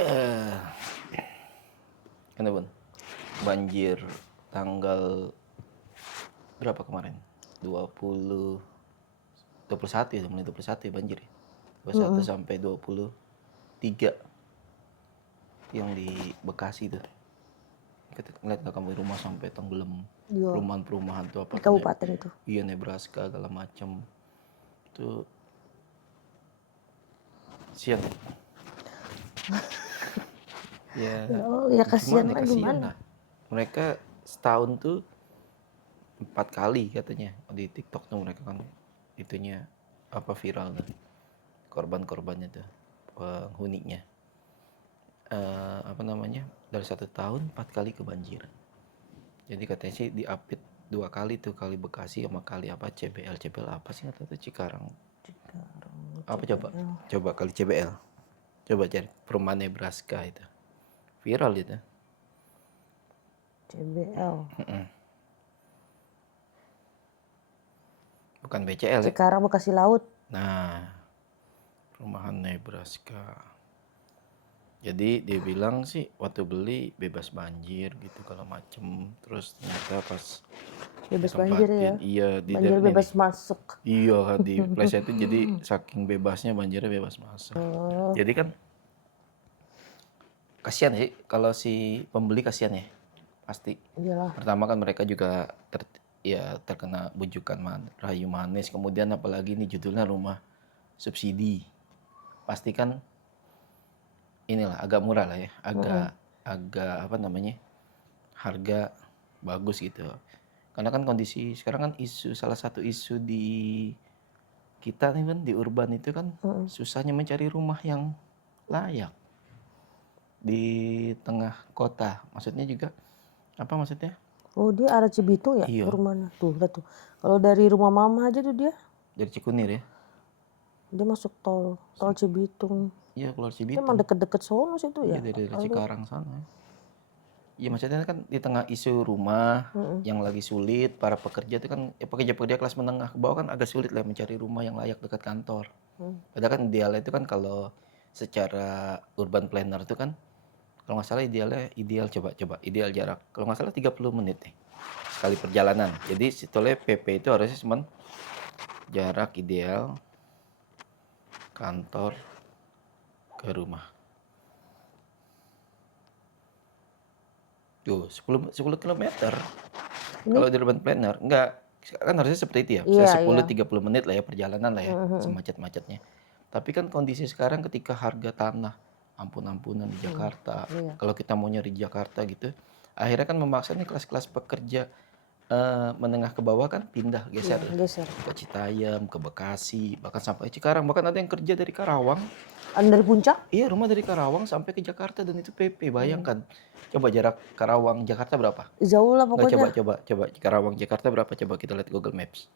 Eh, Kenapa? Banjir tanggal berapa kemarin? 20 21 ya, mulai 21 ya banjir ya. 21 sampai 23 yang di Bekasi tuh. Kita ngeliat nggak kamu rumah sampai tenggelam. Iya. Perumahan-perumahan tuh apa Di kabupaten itu. Iya, Nebraska segala macam. Itu sian. Ya, Ya Allah, ya kasihan lah kasihan gimana. lah. Mereka setahun tuh 4 kali katanya di TikTok tuh mereka kan itunya apa viral tuh korban-korbannya tuh penghuninya apa namanya dari 1 tahun 4 kali kebanjiran. Jadi katanya sih diapit 2 kali tuh, kali Bekasi sama kali apa CBL apa sih nggak tahu tuh Cikarang apa coba kali CBL, coba cari perumahan Nebraska itu viral itu. CBL. Bukan BCL ya. Cikarang Bekasi Laut. Nah, perumahan Nebraska. Jadi dia bilang sih waktu beli bebas banjir gitu kalau macem. Terus ternyata pas Bebas banjir ya. iya di Banjir bebas masuk. iya di Flash itu jadi saking bebasnya banjirnya bebas masuk. Oh, Jadi kan kasihan sih kalau si pembeli kasihan ya pasti. iyalah. Pertama kan mereka juga terkena bujukan rayu manis, kemudian apalagi ini judulnya rumah subsidi. Pasti kan inilah agak murah lah ya, agak apa namanya? Harga bagus gitu. Karena kan kondisi sekarang kan salah satu isu di kita nih kan di urban itu kan susahnya mencari rumah yang layak di tengah kota. Maksudnya juga apa maksudnya? Oh, dia arah Cibitung ya Iya, rumahnya. Tuh, lihat tuh. Kalau dari rumah mama aja tuh dari Cikunir ya. dia masuk tol Cibitung. Iya, keluar Dia emang Cibitung. deket-deket sono situ Iya, ya. dari Lalu, Cikarang sana. Iya, maksudnya kan di tengah isu rumah yang lagi sulit, para pekerja itu kan pekerja-pekerja kelas menengah ke bawah kan agak sulit lah mencari rumah yang layak dekat kantor. Padahal kan idealnya itu kan kalau secara urban planner itu kan kalau nggak salah ideal coba ideal jarak kalau nggak salah 30 menit nih sekali perjalanan. Jadi sebetulnya PP itu harusnya cuma jarak ideal kantor ke rumah. Tuh 10 kilometer. Kalau di urban planner enggak kan harusnya seperti itu ya. Saya iya, 10 iya. 30 menit lah ya perjalanan lah ya semacet-macetnya. Tapi kan kondisi sekarang ketika harga tanah ampun-ampunan di Jakarta. Iya. Kalau kita mau nyari di Jakarta gitu, akhirnya kan memaksa nih kelas-kelas pekerja menengah ke bawah kan pindah geser Geser. ke Citayam, ke Bekasi, bahkan sampai Cikarang, bahkan ada yang kerja dari Karawang. Ada dari puncak? Iya, rumah dari Karawang sampai ke Jakarta dan itu PP. Bayangkan. Coba jarak Karawang Jakarta berapa? Jauh lah Nggak, pokoknya. coba Karawang Jakarta berapa? Coba kita lihat Google Maps.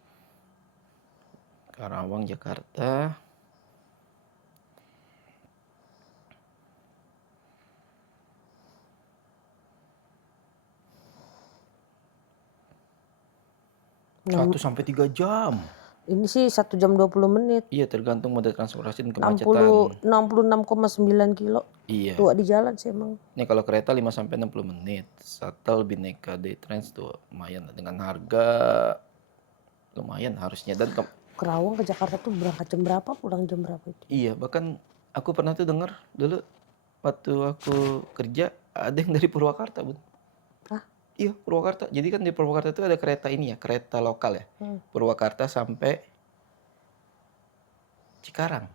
Karawang Jakarta. Enam- 1 sampai 3 jam. Ini sih 1 jam 20 menit. Iya, tergantung moda transportasi dan 60 kemacetan. 66,9 kilo. Iya. Tua di jalan sih emang. Ini kalau kereta 5 sampai 60 menit. Shuttle Bhinneka Trans tuh lumayan dengan harga lumayan harusnya dan Kerawang ke Jakarta tuh berangkat jam berapa, pulang jam berapa itu? iya, bahkan aku pernah tuh dengar dulu waktu aku kerja ada yang dari Purwakarta, Bun. Hah? Iya, Purwakarta. Jadi kan di Purwakarta itu ada kereta ini ya, kereta lokal ya. Purwakarta sampai Cikarang.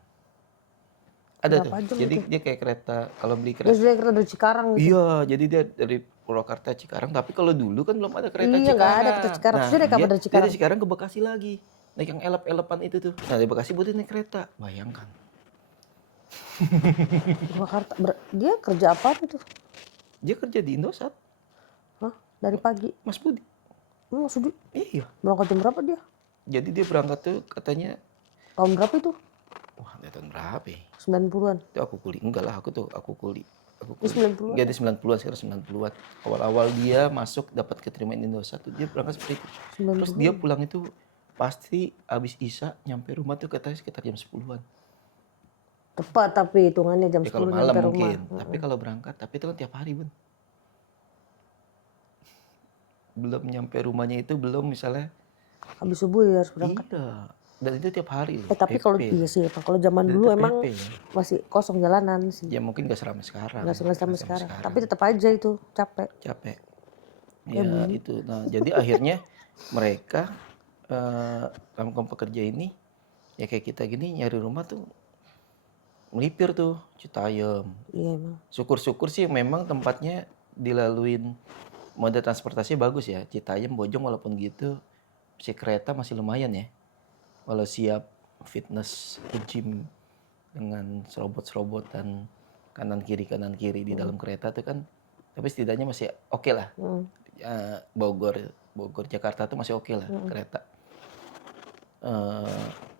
Ada tuh. Berapa jam Jadi itu? dia kayak kereta kalau beli Dia kereta. sudah kereta dari Cikarang gitu. Iya, jadi dia dari Purwakarta Cikarang, tapi kalau dulu kan belum ada kereta Iya, nggak Cikarang. ada kereta Cikarang. Nah, Terus dia naik apa dari dia Cikarang? dari Cikarang ke Bekasi lagi. Naik yang elep-elepan itu tuh. Nah, dari Bekasi buat naik kereta. Bayangkan. Jakarta. Dia kerja apa itu? Dia kerja di Indosat, Hah? Dari pagi. Mas Budi. Maksudnya Iya. berangkat jam berapa dia? Jadi dia berangkat tuh katanya, Tahun berapa itu? wah, dari tahun berapa ya? 90-an. Itu aku kuli. Enggak lah, aku kuli. Dia 90-an. Enggak, dia 90-an, sekarang 90-an. Awal-awal dia masuk dapat keterima Indosat tuh dia berangkat seperti itu. Terus dia pulang itu pasti abis Isya nyampe rumah tuh katanya sekitar jam 10-an. Tepat tapi hitungannya jam Ya kalau 10 malam nyampe rumah. mungkin, tapi kalau berangkat, tapi itu kan tiap hari Bun. Belum nyampe rumahnya itu belum misalnya, Habis subuh ya harus berangkat. iya, dan itu tiap hari loh, Tapi kalau PP iya loh. sih, Pak. Kalau zaman Dan dulu itu emang PP ya. masih kosong jalanan sih. Ya mungkin gak seramai sekarang. Nggak Nggak sampai seramai sekarang. Tapi tetap aja itu capek. Capek. Ya Ya bunyi. itu. Nah jadi akhirnya mereka kaum pekerja ini ya kayak kita gini nyari rumah tuh melipir tuh Citayam. Iya emang. Syukur-syukur sih memang tempatnya dilaluin moda transportasi bagus ya. Citayam Bojong walaupun gitu si kereta masih lumayan ya. Walau siap fitness gym dengan serobot-serobotan kanan kiri di dalam kereta tuh kan, tapi setidaknya masih oke lah. Ya, Bogor Jakarta tuh masih oke lah kereta.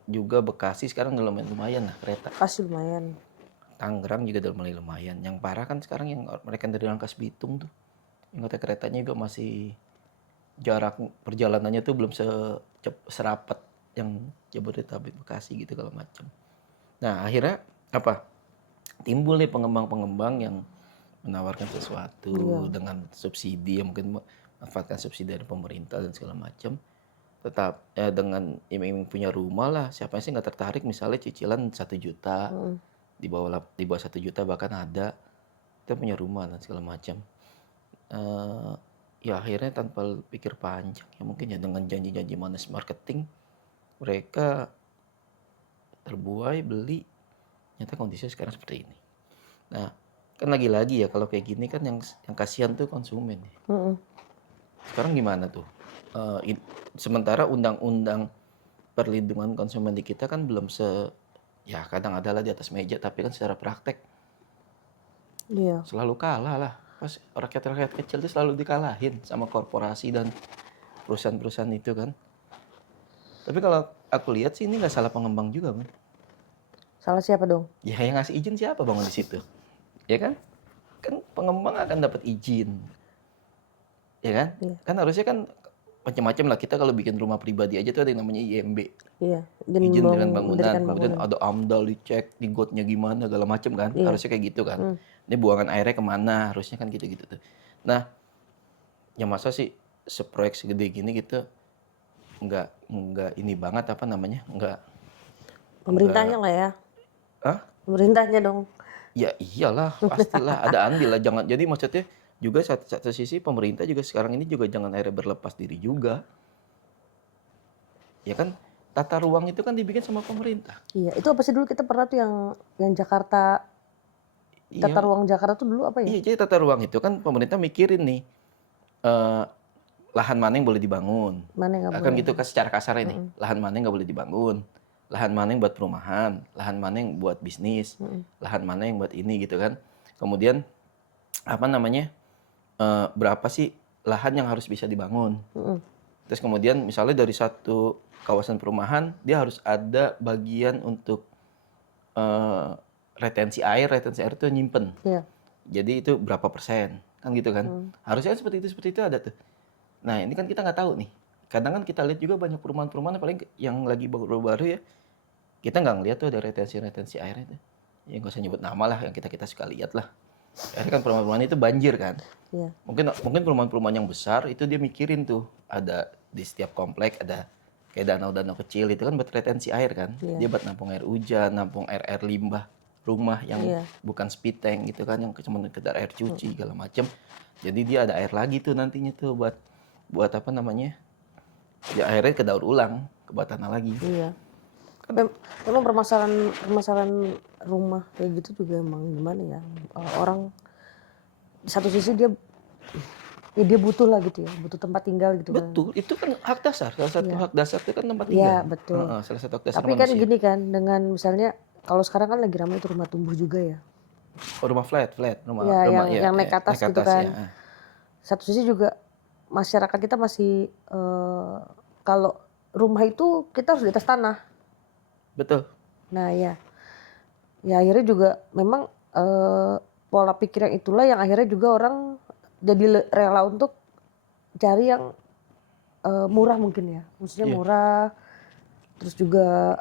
Juga Bekasi sekarang udah lumayan lah kereta. Pasti lumayan. Tangerang juga udah mulai lumayan. Yang parah kan sekarang yang mereka dari Rangkas Bitung tuh, yang kota keretanya juga masih jarak perjalanannya tuh belum serapat yang Jabodetabek Bekasi gitu kalau macam. Nah akhirnya apa? Timbul nih pengembang-pengembang yang menawarkan sesuatu dengan subsidi yang mungkin manfaatkan subsidi dari pemerintah dan segala macam. Tetap dengan iming-iming punya rumah lah, siapa sih nggak tertarik misalnya cicilan 1 juta, di bawah 1 juta bahkan ada, kita punya rumah dan segala macam. Ya akhirnya tanpa pikir panjang ya mungkin ya dengan janji-janji manis marketing mereka terbuai beli, ternyata kondisinya sekarang seperti ini. Nah kan lagi-lagi ya kalau kayak gini kan yang kasihan tuh konsumen. Sekarang gimana tuh? Sementara undang-undang perlindungan konsumen di kita kan belum ya kadang adalah di atas meja, tapi kan secara praktek Iya. selalu kalah lah. Pas rakyat-rakyat kecil itu selalu dikalahin sama korporasi dan perusahaan-perusahaan itu kan. Tapi kalau aku lihat sih ini nggak salah pengembang juga Bang. Salah siapa dong? Ya yang ngasih izin siapa bangun di situ? Ya kan? Kan pengembang akan dapat izin. Ya kan? Kan harusnya kan macam-macam lah, kita kalau bikin rumah pribadi aja tuh ada yang namanya IMB. Iya. Izin dengan bangunan, mendirikan kemudian bangunan. ada AMDAL dicek, di gotnya gimana, segala macam kan. Harusnya kayak gitu kan. Ini buangan airnya kemana, harusnya kan gitu-gitu tuh. Nah, ya masa sih seproyek segede gini gitu nggak ini banget apa namanya, Pemerintahnya lah ya. Hah? Pemerintahnya dong. Ya iyalah, pastilah ada andil lah. Jangan, jadi maksudnya juga satu sisi pemerintah juga sekarang ini juga jangan akhirnya berlepas diri juga. Ya kan, tata ruang itu kan dibikin sama pemerintah. Iya, itu apa sih dulu kita pernah tuh yang Jakarta, tata ruang Jakarta tuh dulu apa ya? Iya, jadi tata ruang itu kan pemerintah mikirin nih, lahan mana yang boleh dibangun. Mana yang nggak Kan boleh? gitu secara kasar ini, lahan mana yang nggak boleh dibangun, lahan mana yang buat perumahan, lahan mana yang buat bisnis, lahan mana yang buat ini gitu kan. Kemudian apa namanya, berapa sih lahan yang harus bisa dibangun. Terus kemudian misalnya dari satu kawasan perumahan dia harus ada bagian untuk retensi air itu nyimpen. Iya. Jadi itu berapa persen kan gitu kan. Harusnya seperti itu ada tuh. Nah ini kan kita nggak tahu nih. Kadang kan kita lihat juga banyak perumahan-perumahan apalagi yang lagi baru-baru ya. Kita nggak ngeliat tuh ada retensi air itu. Ya nggak usah nyebut nama lah, yang kita suka lihat lah. Akhirnya kan perumahan-perumahan itu banjir kan. Iya. Mungkin perumahan-perumahan yang besar itu dia mikirin tuh ada di setiap komplek ada kayak danau-danau kecil itu kan buat retensi air kan. Dia buat nampung air hujan, nampung air limbah rumah yang bukan speed tank gitu kan, yang cuma sekedar air cuci segala macem. Jadi dia ada air lagi tuh nantinya tuh buat apa namanya? Ya akhirnya ke daur ulang, ke bawah tanah lagi. Iya. Memang permasalahan rumah kayak gitu juga emang gimana ya, orang di satu sisi dia butuh lah gitu ya, butuh tempat tinggal gitu kan. Betul, itu kan hak dasar, salah satu hak dasar itu kan tempat tinggal. Iya betul. Salah satu hak dasar Tapi kan manusia. gini kan, dengan misalnya kalau sekarang kan lagi ramai itu rumah tumbuh juga ya. Rumah flat, rumah yang naik ke atas gitu kan. Ya. Satu sisi juga masyarakat kita masih kalau rumah itu kita harus di atas tanah. Betul. Nah ya akhirnya juga memang pola pikir yang itulah yang akhirnya juga orang jadi rela untuk cari yang murah mungkin ya, maksudnya murah, terus juga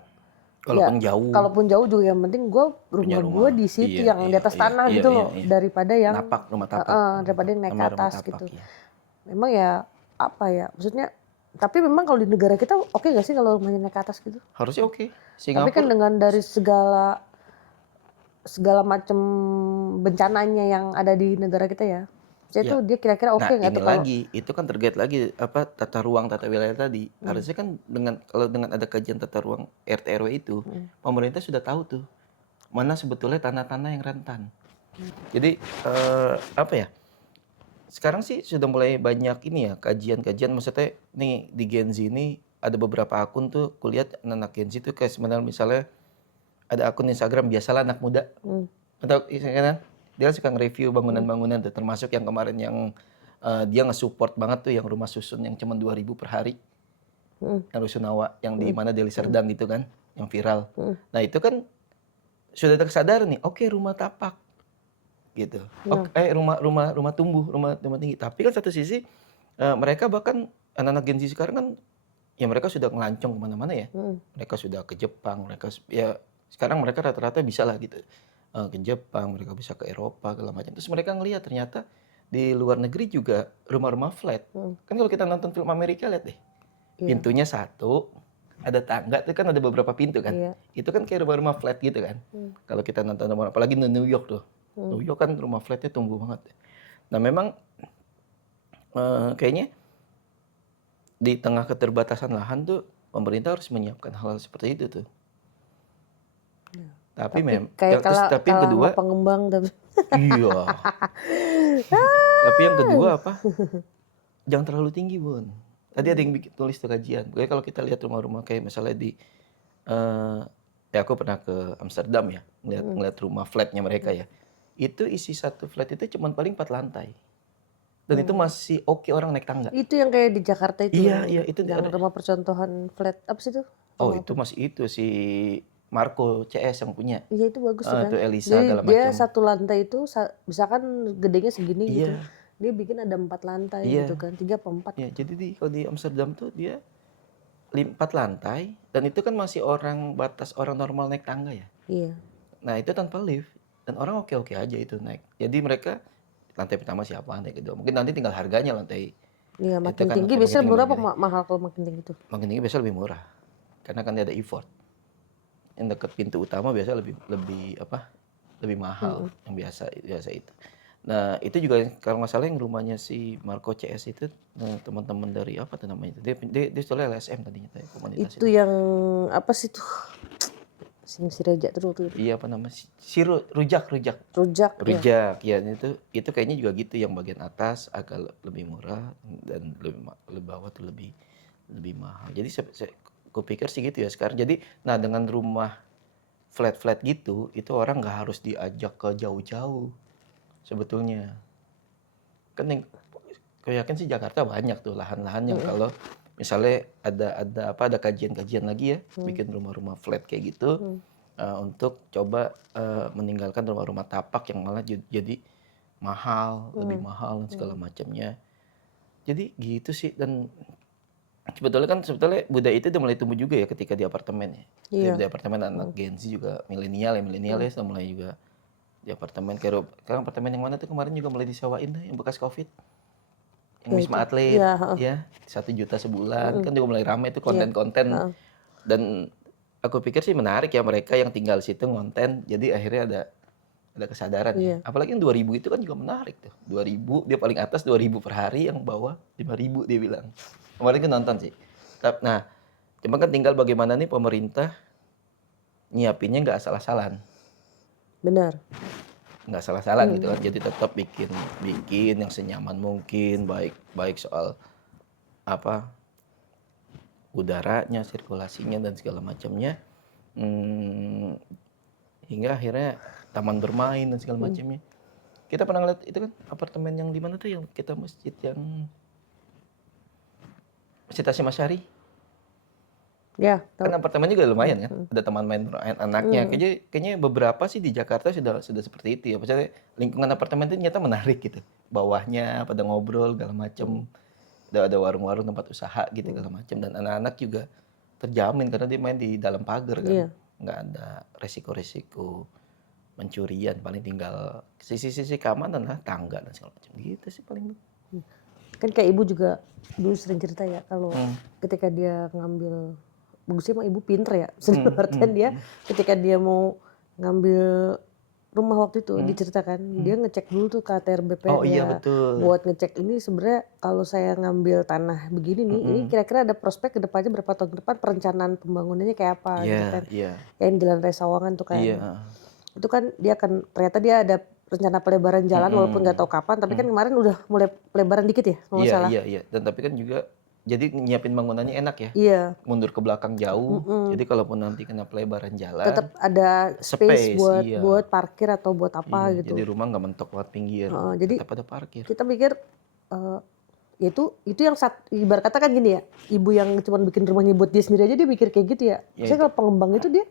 Ya, Kalaupun jauh kalaupun jauh juga yang penting gue punya rumah gue rumah. di situ Iya, yang di iya, atas iya, tanah iya, gitu iya, loh iya. daripada yang Tapak, rumah tapak. daripada yang naik ke Namanya rumah atas tapak gitu. ya. Memang ya apa ya maksudnya tapi memang kalau di negara kita oke gak sih kalau rumahnya naik ke atas gitu? Harusnya oke. Tapi kan Singapura, dengan dari segala segala macam bencananya yang ada di negara kita ya. Saya ya. tuh dia kira-kira oke Nah nggak ini tuh kalau lagi, itu kan terkait lagi apa tata ruang tata wilayah tadi. Harusnya kan dengan kalau dengan ada kajian tata ruang RT RW itu, pemerintah sudah tahu tuh mana sebetulnya tanah-tanah yang rentan. Jadi apa ya? Sekarang sih sudah mulai banyak ini ya kajian-kajian. Maksudnya nih di Gen Z ini ada beberapa akun tuh kulihat anak Gen Z tuh kayak sebenarnya misalnya ada akun Instagram biasalah anak muda atau kan dia suka nge-review bangunan-bangunan tuh termasuk yang kemarin yang dia nge-support banget tuh yang rumah susun yang cuma 2.000 per hari yang Rusunawa yang di mana Deli Serdang gitu kan yang viral. Nah itu kan sudah ada kesadaran nih, oke rumah tapak gitu. Oke, rumah tumbuh, rumah tinggi. Tapi kan satu sisi mereka bahkan anak-anak Gen Z sekarang kan ya mereka sudah ngelancong kemana-mana ya. Mereka sudah ke Jepang, ya sekarang mereka rata-rata bisa lah gitu. Ke Jepang, mereka bisa ke Eropa, segala macam. Terus mereka ngelihat ternyata di luar negeri juga rumah-rumah flat. Kan kalau kita nonton film Amerika lihat deh, iya pintunya satu, ada tangga itu kan ada beberapa pintu kan. iya Itu kan kayak rumah-rumah flat gitu kan. Kalau kita nonton apalagi di New York tuh. New York kan rumah flatnya tumbuh banget. Nah memang kayaknya di tengah keterbatasan lahan tuh pemerintah harus menyiapkan hal seperti itu tuh. Tapi tapi kayak kalah tapi yang kalah sama kedua, pengembang tapi iya. Tapi yang kedua apa? Jangan terlalu tinggi, Bun. Tadi ada yang tulis tuh kajian. Kayak kalau kita lihat rumah-rumah kayak misalnya di eh ya aku pernah ke Amsterdam ya, ngeliat rumah flatnya mereka ya. Itu isi satu flat itu cuma paling 4 lantai. Dan itu masih oke orang naik tangga. itu yang kayak di Jakarta itu Iya, iya, itu yang rumah percontohan flat apa sih itu oh rumah itu apa? masih itu si Marco CS yang punya. Iya itu bagus tuh kan. Itu Elisa Jadi segala dia macam. satu lantai itu misalkan gedenya segini gitu. Iya, Dia bikin ada 4 lantai gitu iya. kan. 3 apa 4 Ya, gitu. jadi kalau di Amsterdam tuh dia 4 lantai dan itu kan masih batas orang normal naik tangga ya. Iya. Nah, itu tanpa lift dan orang oke-oke aja itu naik. Jadi mereka lantai pertama siapa, lantai kedua. Mungkin nanti tinggal harganya lantai Iya itu makin kan tinggi makin biasanya tinggi berapa harganya. mahal kalau makin tinggi tuh? Makin tinggi biasanya lebih murah. Karena kan dia ada effort. Yang dekat pintu utama biasa lebih lebih apa? Lebih mahal yang biasa biasa itu. Nah, itu juga kalau nggak salah yang rumahnya si Marco CS itu teman-teman dari apa tuh namanya itu? Dia soalnya LSM tadinya tadi komunitas Itu itu. yang apa sih tuh? Sing si Reja tuh waktu itu. Iya apa nama rujak Rujak ya. rujak ya itu kayaknya juga gitu yang bagian atas agak lebih murah dan lebih bawah tuh lebih lebih mahal. Jadi aku pikir sih gitu ya sekarang. Jadi nah dengan rumah flat-flat gitu itu orang nggak harus diajak ke jauh-jauh sebetulnya. Kan yang aku yakin sih Jakarta banyak tuh lahan-lahan yang kalau misalnya ada kajian-kajian lagi ya bikin rumah-rumah flat kayak gitu untuk coba meninggalkan rumah-rumah tapak yang malah jadi mahal, lebih mahal dan segala macamnya. Jadi gitu sih dan sebetulnya budaya itu udah mulai tumbuh juga ya ketika di apartemen ya. Iya. Di apartemen anak Gen Z juga milenial ya sudah mulai juga di apartemen kayak sekarang apartemen yang mana tuh kemarin juga mulai disewain tuh yang bekas Covid. Yang Ya itu. Wisma Atlet Iya, ya 1 juta sebulan kan juga mulai ramai tuh Iya. konten-konten dan aku pikir sih menarik ya mereka yang tinggal situ ngonten jadi akhirnya ada kesadaran ya Iya. apalagi yang 2.000 itu kan juga menarik tuh 2.000 dia paling atas 2.000 per hari yang bawah 5.000 dia bilang kemarin kan nonton sih nah cuma kan tinggal bagaimana nih pemerintah nyiapinnya nggak asal-asalan Benar. nggak salah-salah gitu kan jadi tetap bikin yang senyaman mungkin baik baik soal apa udaranya sirkulasinya dan segala macamnya hingga akhirnya taman bermain dan segala macamnya kita pernah ngeliat itu kan apartemen yang di mana tuh yang kita masjid Hashim Asy'ari Ya, kan tahu. apartemennya juga lumayan kan ada taman main anaknya kayaknya beberapa sih di Jakarta sudah seperti itu ya maksudnya lingkungan apartemen itu ternyata menarik gitu bawahnya pada ngobrol segala macam ada warung-warung tempat usaha gitu segala macam dan anak-anak juga terjamin karena dia main di dalam pagar kan Iya. nggak ada resiko-resiko pencurian, paling tinggal sisi-sisi keamanan lah, tangga dan segala macam gitu sih paling. Kan kayak ibu juga dulu sering cerita ya kalau Hmm. ketika dia ngambil, bagusnya emang ibu pinter ya, dalam artian dia ketika dia mau ngambil rumah waktu itu diceritakan dia ngecek dulu tuh KTR Oh iya BPN-nya betul. buat ngecek ini sebenarnya kalau saya ngambil tanah begini nih, ini kira-kira ada prospek ke depannya berapa tahun ke depan, perencanaan pembangunannya kayak apa gitu Iya, kan. iya, Yang di Jalan Raya Sawangan tuh kan. iya. Itu kan dia akan ternyata dia ada rencana pelebaran jalan walaupun nggak tahu kapan, tapi kan kemarin udah mulai pelebaran dikit ya kalau nggak Iya, salah. iya, iya. Dan tapi kan juga jadi nyiapin bangunannya enak ya. Iya, Mundur ke belakang jauh. Jadi kalaupun nanti kena pelebaran jalan, tetap ada space space, buat iya. buat parkir atau buat apa Iya, gitu. jadi rumah nggak mentok banget pinggir. Jadi Tetap ada parkir. kita pikir ya itu yang ibarat kata kan gini ya, ibu yang cuma bikin rumahnya buat dia sendiri aja dia mikir kayak gitu ya. Ya, Saya kalau pengembang itu dia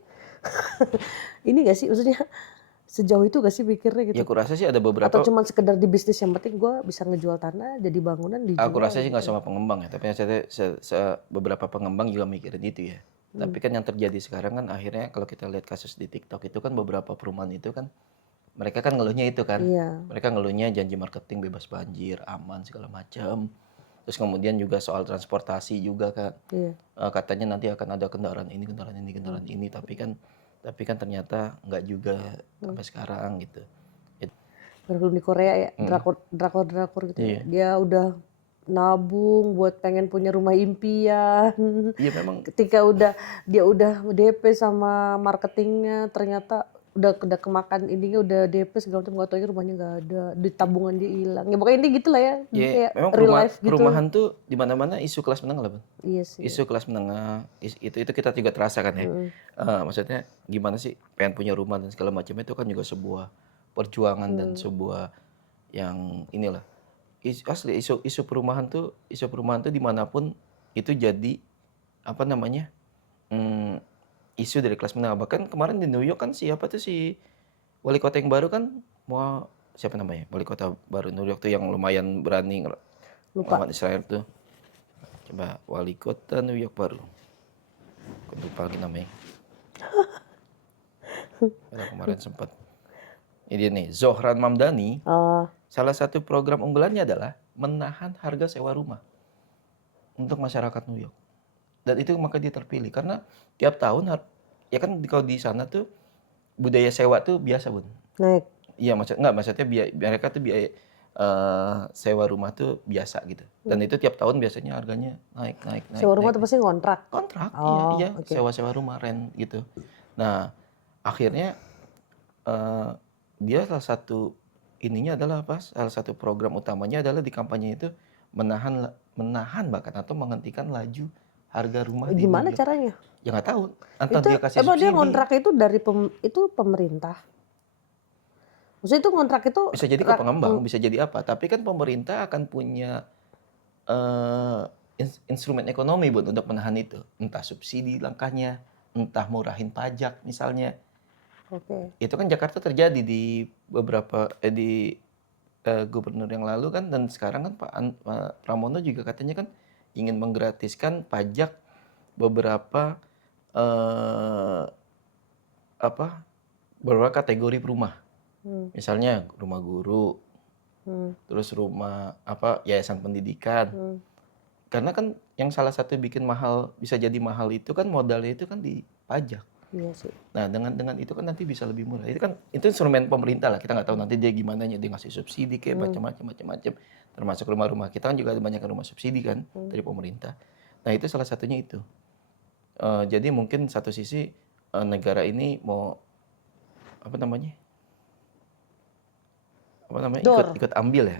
ini gak sih, maksudnya sejauh itu gak sih pikirnya Ya gitu? aku rasa sih ada Atau beberapa. cuma sekedar di bisnis yang penting gue bisa ngejual tanah jadi bangunan dijual. Aku rasa sih nggak sama pengembang ya, tapi beberapa pengembang juga mikirin itu ya. Tapi kan yang terjadi sekarang kan akhirnya kalau kita lihat kasus di TikTok itu kan beberapa perumahan itu kan mereka kan ngeluhnya itu kan. Iya. Mereka ngeluhnya janji marketing bebas banjir, aman segala macam. Terus kemudian juga soal transportasi juga kan. Iya. Katanya nanti akan ada kendaraan ini, tapi kan ternyata nggak juga sampai sekarang gitu. Film di Korea ya, drakor gitu Iya. ya. Dia udah nabung buat pengen punya rumah impian. Iya memang. Ketika dia udah DP sama marketingnya, ternyata udah kemakan ininya udah DP segala macam, nggak tahu rumahnya nggak ada, di tabungan dia hilang. Ya pokoknya ini gitulah ya, Ya, kayak memang real life gitu. perumahan tuh di mana-mana isu kelas menengah lah, Bang. Iya sih. Isu kelas menengah, itu kita juga terasa kan ya. Maksudnya gimana sih pengen punya rumah dan segala macam itu kan juga sebuah perjuangan dan sebuah yang inilah. Asli isu perumahan tuh dimanapun itu jadi apa namanya isu dari kelas menengah. Bahkan kemarin di New York kan siapa tuh si wali kota yang baru kan mau siapa namanya wali kota baru New York tuh yang lumayan berani lawan Israel tuh. Coba wali kota New York baru. Aku lupa lagi namanya. Karena kemarin sempat. Ini nih Zohran Mamdani. Salah satu program unggulannya adalah menahan harga sewa rumah untuk masyarakat New York. Dan itu maka dia terpilih karena tiap tahun ya kan kalau di sana tuh budaya sewa tuh biasa, Bun. Naik. Iya, maksudnya mereka tuh biaya sewa rumah tuh biasa gitu. Dan itu tiap tahun biasanya harganya naik. Sewa rumah tuh pasti ngontrak. Kontrak, iya, okay. sewa rumah rent gitu. Nah, akhirnya dia salah satu ininya adalah apa? Salah satu program utamanya adalah di kampanye itu menahan bahkan atau menghentikan laju harga rumah di Gimana New York. caranya? Ya nggak tahu. Entah Itu dia kasih emang subsidi. dia ngontrak itu dari itu pemerintah. Maksudnya itu ngontrak itu Bisa jadi ke pengembang, bisa jadi apa? Tapi kan pemerintah akan punya instrumen ekonomi Bun untuk menahan itu. Entah subsidi langkahnya, entah murahin pajak misalnya. Oke. Itu kan Jakarta terjadi di beberapa gubernur yang lalu kan, dan sekarang kan Pak Pramono juga katanya kan ingin menggratiskan pajak beberapa beberapa kategori rumah. Misalnya rumah guru, terus rumah yayasan pendidikan. Karena kan yang salah satu bikin mahal, bisa jadi mahal itu kan modalnya itu kan di pajak. Iya sih. Nah dengan itu kan nanti bisa lebih murah. Itu instrumen pemerintah lah. Kita nggak tahu nanti dia gimana, dia ngasih subsidi kayak macam-macam. Termasuk rumah-rumah kita kan juga ada banyak rumah subsidi kan dari pemerintah. Nah itu salah satunya itu. Jadi mungkin satu sisi negara ini mau ikut ambil ya,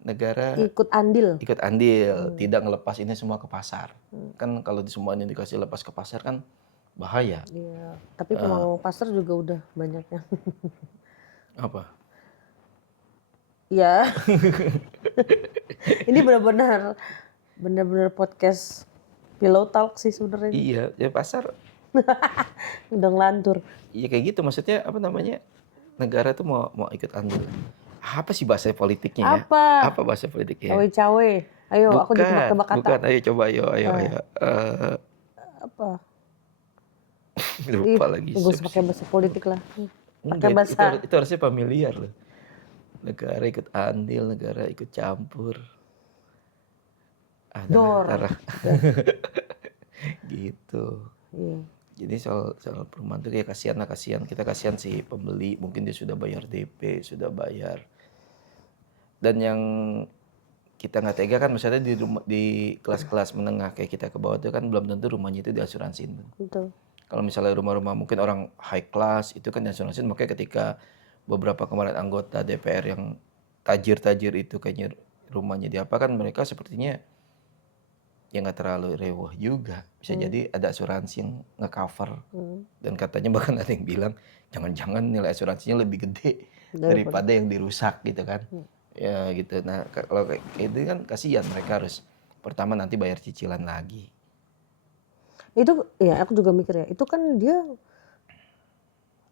negara ikut andil, tidak ngelepas ini semua ke pasar. Kan kalau semuanya dikasih lepas ke pasar kan bahaya. Iya, tapi memang pasar juga udah banyak yang apa? Ya. Ini benar-benar podcast Pillow Talk sih sebenarnya. Iya, ya pasar. Udah ngelantur. Iya kayak gitu, maksudnya negara tuh mau ikut andil. Apa sih bahasa politiknya ya? Apa bahasa politiknya? Cawe-cawe. Ayo, aku ditebak-tebak kata. Bukan, ayo coba, ayo. Apa? Lupa lagi Nggak usah pakai subsidi. bahasa politik lah. Pakai Enggak, bahasa itu harusnya familiar loh. Negara ikut andil, negara ikut campur. Adalah dor. cara Gitu ya. gitu. Iya. Jadi soal perumahan tuh kayak kasihan lah, kita kasihan si pembeli, mungkin dia sudah bayar DP, sudah bayar. Dan yang kita nggak tega kan misalnya di kelas-kelas menengah kayak kita ke bawah itu kan belum tentu rumahnya itu diasuransiin. Betul. Kalau misalnya rumah-rumah mungkin orang high class itu kan diasuransiin, makanya ketika beberapa kemarin anggota DPR yang tajir-tajir itu kayaknya rumahnya diapa kan mereka sepertinya ya nggak terlalu rewah juga. Bisa jadi ada asuransi yang nge-cover. Dan katanya bahkan ada yang bilang jangan-jangan nilai asuransinya lebih gede daripada yang dirusak gitu kan. Ya gitu. Nah kalau kayak itu kan kasihan, mereka harus pertama nanti bayar cicilan lagi. Itu ya aku juga mikir ya, itu kan dia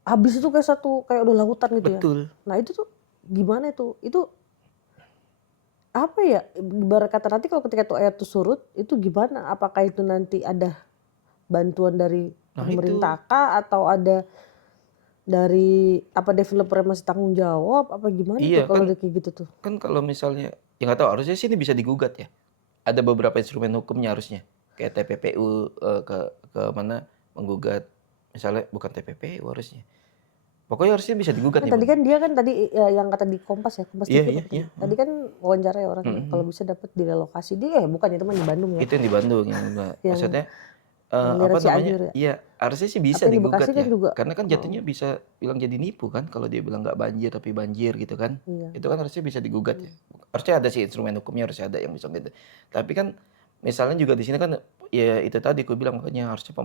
habis itu kayak udah lautan gitu ya. Betul. Nah itu tuh gimana itu? Itu apa ya? Ibarat kata nanti kalau ketika tuh air tuh surut, itu gimana? Apakah itu nanti ada bantuan dari Nah, pemerintah kah atau ada dari apa developer masih tanggung jawab apa gimana tuh Iya kalau kan, udah kayak gitu tuh? kan kalau misalnya ya nggak tahu, harusnya sih ini bisa digugat ya. Ada beberapa instrumen hukumnya harusnya. Kayak TPPU ke mana menggugat misalnya bukan TPPU harusnya. Pokoknya harusnya bisa digugat Kan nih, tadi Bun. kan dia kan tadi ya, yang kata di Kompas ya, Kompas Iya, TV iya, apa iya. tadi? Tadi kan wawancara ya orangnya kalau bisa dapat direlokasi dia bukan itu mah di Bandung ya. Itu yang di Bandung yang Yang maksudnya yang daerah apa namanya? Cianjur ya. Iya, harusnya sih Apa bisa yang di Bekasi digugat kan ya. juga. Karena kan jatuhnya bisa bilang jadi nipu kan kalau dia bilang nggak banjir tapi banjir gitu kan. Iya. Itu kan harusnya bisa digugat ya. Harusnya ada sih instrumen hukumnya, harusnya ada yang bisa gitu. Tapi kan misalnya juga di sini kan ya itu tadi aku bilang makanya harusnya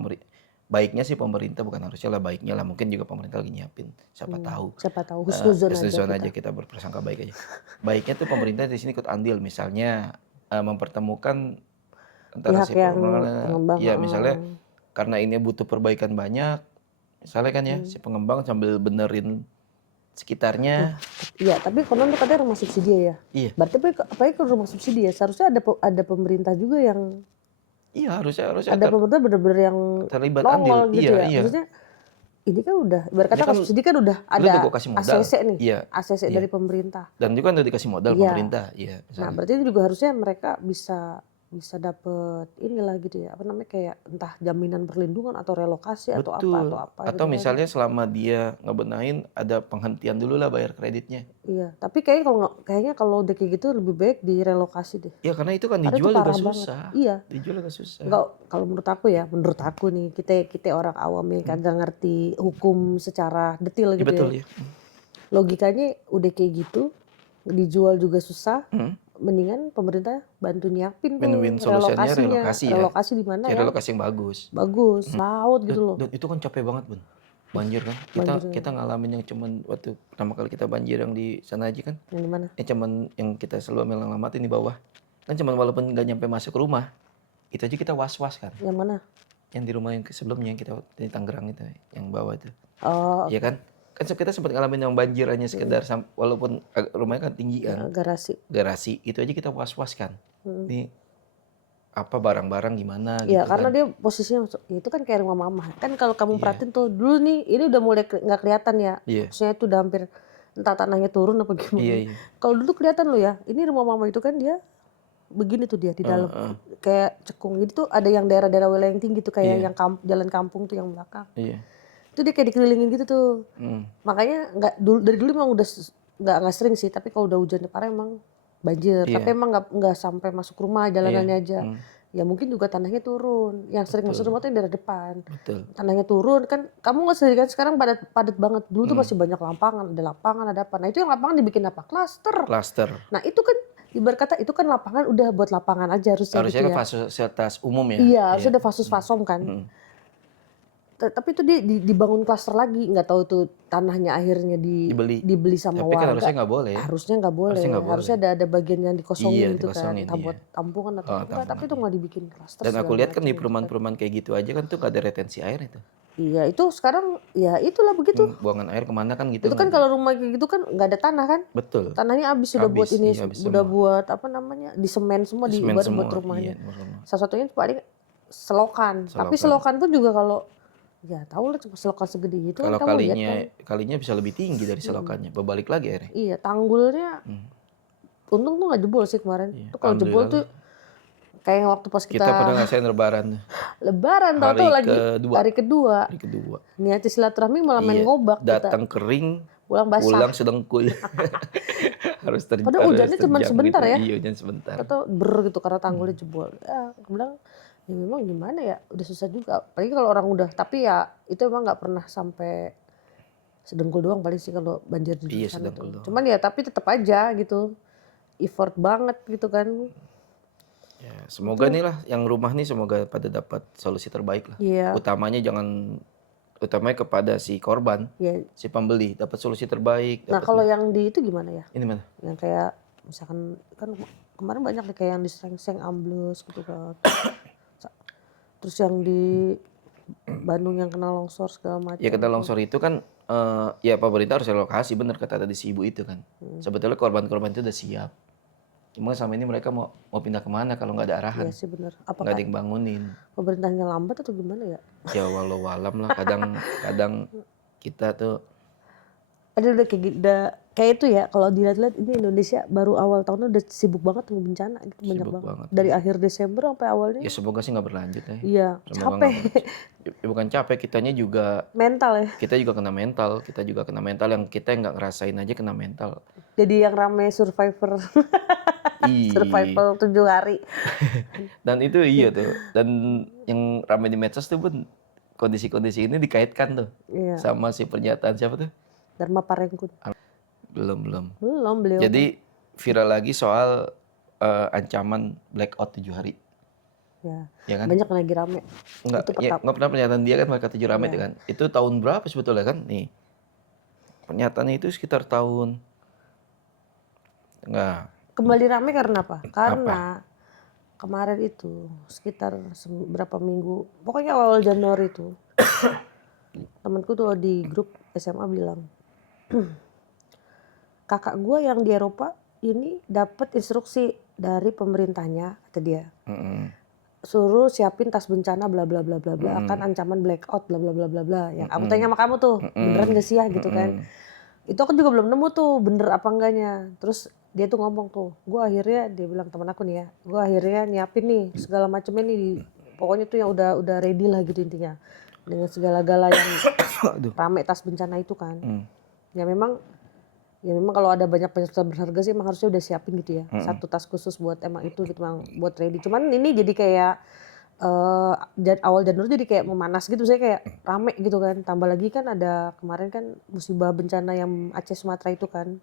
baiknya sih pemerintah, bukan harusnya lah, baiknya lah, mungkin juga pemerintah lagi nyiapin, siapa tahu. Siapa tahu husnuzon aja Husnuzon kita. aja kita berprasangka baik aja. Baiknya tuh pemerintah di sini ikut andil, misalnya mempertemukan antara Pihak si yang pengembang, pengembang ya misalnya karena ini butuh perbaikan banyak, misalnya kan ya si pengembang sambil benerin sekitarnya. Iya, tapi konon tuh katanya rumah subsidi ya. Iya, Berarti apalagi kalau rumah subsidi ya, seharusnya ada pemerintah juga yang iya harusnya ada pemerintah bener-bener yang terlibat andil. nongol gitu Iya, ya. iya. Maksudnya ini kan udah, ibarat Ini kata kan kalau subsidi kan udah lu udah ada gue kasih modal. ACC nih, Iya, ACC iya. dari pemerintah. Dan juga udah dikasih modal Iya. pemerintah, iya. Nah Misalnya. berarti ini juga harusnya mereka bisa dapet inilah gitu ya, apa namanya kayak entah jaminan perlindungan atau relokasi atau Betul. apa Atau gitu kan. misalnya selama dia ngebenahin ada penghentian dulu lah bayar kreditnya. Iya, tapi kayaknya kalau udah kayak gitu lebih baik direlokasi deh. Ya karena itu kan Karena itu dijual juga parah banget. susah. Iya. Dijual juga susah. Enggak, kalau menurut aku nih, kita orang awam yang kagak ngerti hukum secara detail Ya, gitu betul ya. ya. Logikanya udah kayak gitu, dijual juga susah. Hmm. Mendingan pemerintah bantu nyiapin tuh Win-win solutionnya relokasinya. relokasi ya. Relokasi di mana Cari ya? relokasi yang bagus. Bagus, laut gitu loh. Dan itu kan capek banget, Bun. Banjir kan. Kita ngalamin yang cuman waktu pertama kali kita banjir yang di sana aja kan. Yang di mana? Yang cuman yang kita selalu melamatin di bawah. Kan cuman walaupun nggak nyampe masuk rumah, itu aja kita was-was kan. Yang mana? Yang di rumah yang sebelumnya yang kita di Tangerang itu, yang bawah itu. Oh, Iya kan? Kan kita sempat ngalamin yang banjir hanya sekedar walaupun rumahnya kan tinggi kan. Garasi. Itu aja kita was-was kan. Ini apa barang-barang gimana ya gitu karena kan. dia posisinya itu kan kayak rumah mama. Kan kalau kamu perhatiin tuh dulu nih ini udah mulai nggak kelihatan ya. Iya. Maksudnya itu udah hampir entah tanahnya turun apa gimana. Iya. Kalau dulu tuh kelihatan loh ya. Ini rumah mama itu kan dia begini tuh dia di dalam kayak cekung. Jadi tuh ada yang daerah-daerah wilayah yang tinggi tuh kayak yang jalan kampung tuh yang belakang. Iya. Itu dia kayak dikelilingin gitu tuh. Makanya dari dulu emang udah nggak sering sih, tapi kalau udah hujannya parah emang banjir. Tapi emang nggak sampai masuk rumah, jalanannya aja. Ya mungkin juga tanahnya turun. Yang sering masuk rumah tuh yang daerah depan. Betul. Tanahnya turun kan, kamu nggak sendiri kan sekarang padat banget. Dulu tuh masih banyak lapangan, ada apa. Nah itu yang lapangan dibikin apa? Klaster. Nah itu kan ibarat kata itu kan lapangan udah buat lapangan aja harusnya Harusnya gitu kan ya. fasilitas umum ya. Iya, harusnya ada fasos-fasom kan. Tapi itu dia dibangun klaster lagi, nggak tahu tuh tanahnya akhirnya dibeli sama Tapi kan warga. harusnya nggak boleh ya. Harusnya nggak boleh. Harusnya ada bagian yang dikosongin gitu kan, entah buat tampungan atau apa. Tapi itu nggak dibikin klaster. Dan aku lihat kan di perumahan-perumahan kayak gitu aja kan tuh nggak ada retensi air itu. Iya, itu sekarang ya itulah begitu. Buangan air kemana kan gitu. Itu kan kalau rumah kayak gitu kan nggak ada tanah kan? Betul. Tanahnya habis sudah buat ini, habis udah buat apa namanya, di semen semua buat rumahnya. Iya, Salah satunya paling selokan. Tapi selokan pun juga kalau Ya tahu lah cuma selokan segede gitu kan Kalau kamu lihat kan. kalinya bisa lebih tinggi dari selokannya. Berbalik lagi airnya. Iya, tanggulnya untung tuh nggak jebol sih kemarin. Iya, Tuh kalau jebol alhamdulillah tuh lah. kayak waktu pas Kita pernah kita ngerasain lebaran tuh. lebaran tahu-tahu Hari lagi kedua. hari kedua. Hari kedua. Niatnya silaturahmi malah main Iya, ngobak kita. datang kering, Pulang basah. pulang sedengkul. Padahal harus hujannya cuma terjang sebentar gitu. ya. Iya, hujan sebentar. Atau gitu karena tanggulnya jebol. Ya, aku bilang ya memang gimana ya, udah susah juga. Apalagi kalau orang udah, tapi ya itu emang nggak pernah sampai sedengkul doang paling sih kalau banjir di Iya, sana sedengkul tuh. doang. Cuman ya tapi tetap aja gitu. Effort banget gitu kan. Ya, semoga nih lah yang rumah nih semoga pada dapat solusi terbaik lah. Iya. Utamanya kepada si korban, Ya. si pembeli dapat solusi terbaik. Nah Dapat kalau yang di itu gimana ya? ini mana? Yang kayak misalkan kan kemarin banyak nih kayak yang di Seng ambles gitu kan. Terus yang di Bandung yang kena longsor segala macam. Ya kena longsor itu kan ya pemerintah harus relokasi, bener kata tadi si ibu itu kan. Sebetulnya korban-korban itu udah siap. Cuma sama ini mereka mau pindah kemana kalau nggak ada arahan, Iya sih benar. nggak Apakah ada yang bangunin. pemerintahnya lambat atau gimana ya? Ya walau alam lah, kadang kita tuh Ada udah kayak itu ya. Kalau dilihat-lihat ini Indonesia baru awal tahun udah sibuk banget sama bencana gitu, banyak sibuk banget. banget. Dari akhir Desember sampai awalnya. Ya semoga sih nggak berlanjut ya. Iya, Semoga capek. nggak berlanjut. Ya, bukan capek, kitanya juga Mental ya. kita juga kena mental yang kita nggak ngerasain aja kena mental. Jadi yang rame survivor survival 7 hari. Dan itu iya tuh, dan yang ramai di medsos tuh pun kondisi-kondisi ini dikaitkan tuh Iya. sama si pernyataan siapa tuh? Dharma Parengkun. Belum. Belum beliau. Jadi viral lagi soal ancaman blackout 7 hari. Ya. Ya kan? Banyak yang lagi rame. Nggak pernah pernyataan dia kan mereka 7 rame tuh kan. Itu tahun berapa sebetulnya kan? Nih. Pernyataannya itu sekitar tahun Kembali rame karena apa? Karena kemarin itu sekitar berapa minggu, pokoknya awal Januari itu temanku tuh di grup SMA bilang, kakak gue yang di Eropa ini dapat instruksi dari pemerintahnya, kata dia, suruh siapin tas bencana bla bla bla bla bla, akan ancaman blackout bla bla bla bla bla. Yang aku tanya sama kamu tuh, beneran gak sih ya gitu kan? Itu aku juga belum nemu tuh bener apa enggaknya. Terus dia tuh ngomong tuh, gue akhirnya, dia bilang teman aku nih ya, gue akhirnya nyiapin nih segala macamnya nih, pokoknya tuh yang udah ready lah gitu intinya, dengan segala-gala yang rame tas bencana itu kan. Ya memang kalau ada banyak berharga sih emang harusnya udah siapin gitu ya, satu tas khusus buat emang itu gitu, emang buat ready. Cuman ini jadi kayak awal Januari jadi kayak memanas gitu, saya kayak rame gitu kan. Tambah lagi kan ada kemarin kan musibah bencana yang Aceh Sumatera itu kan,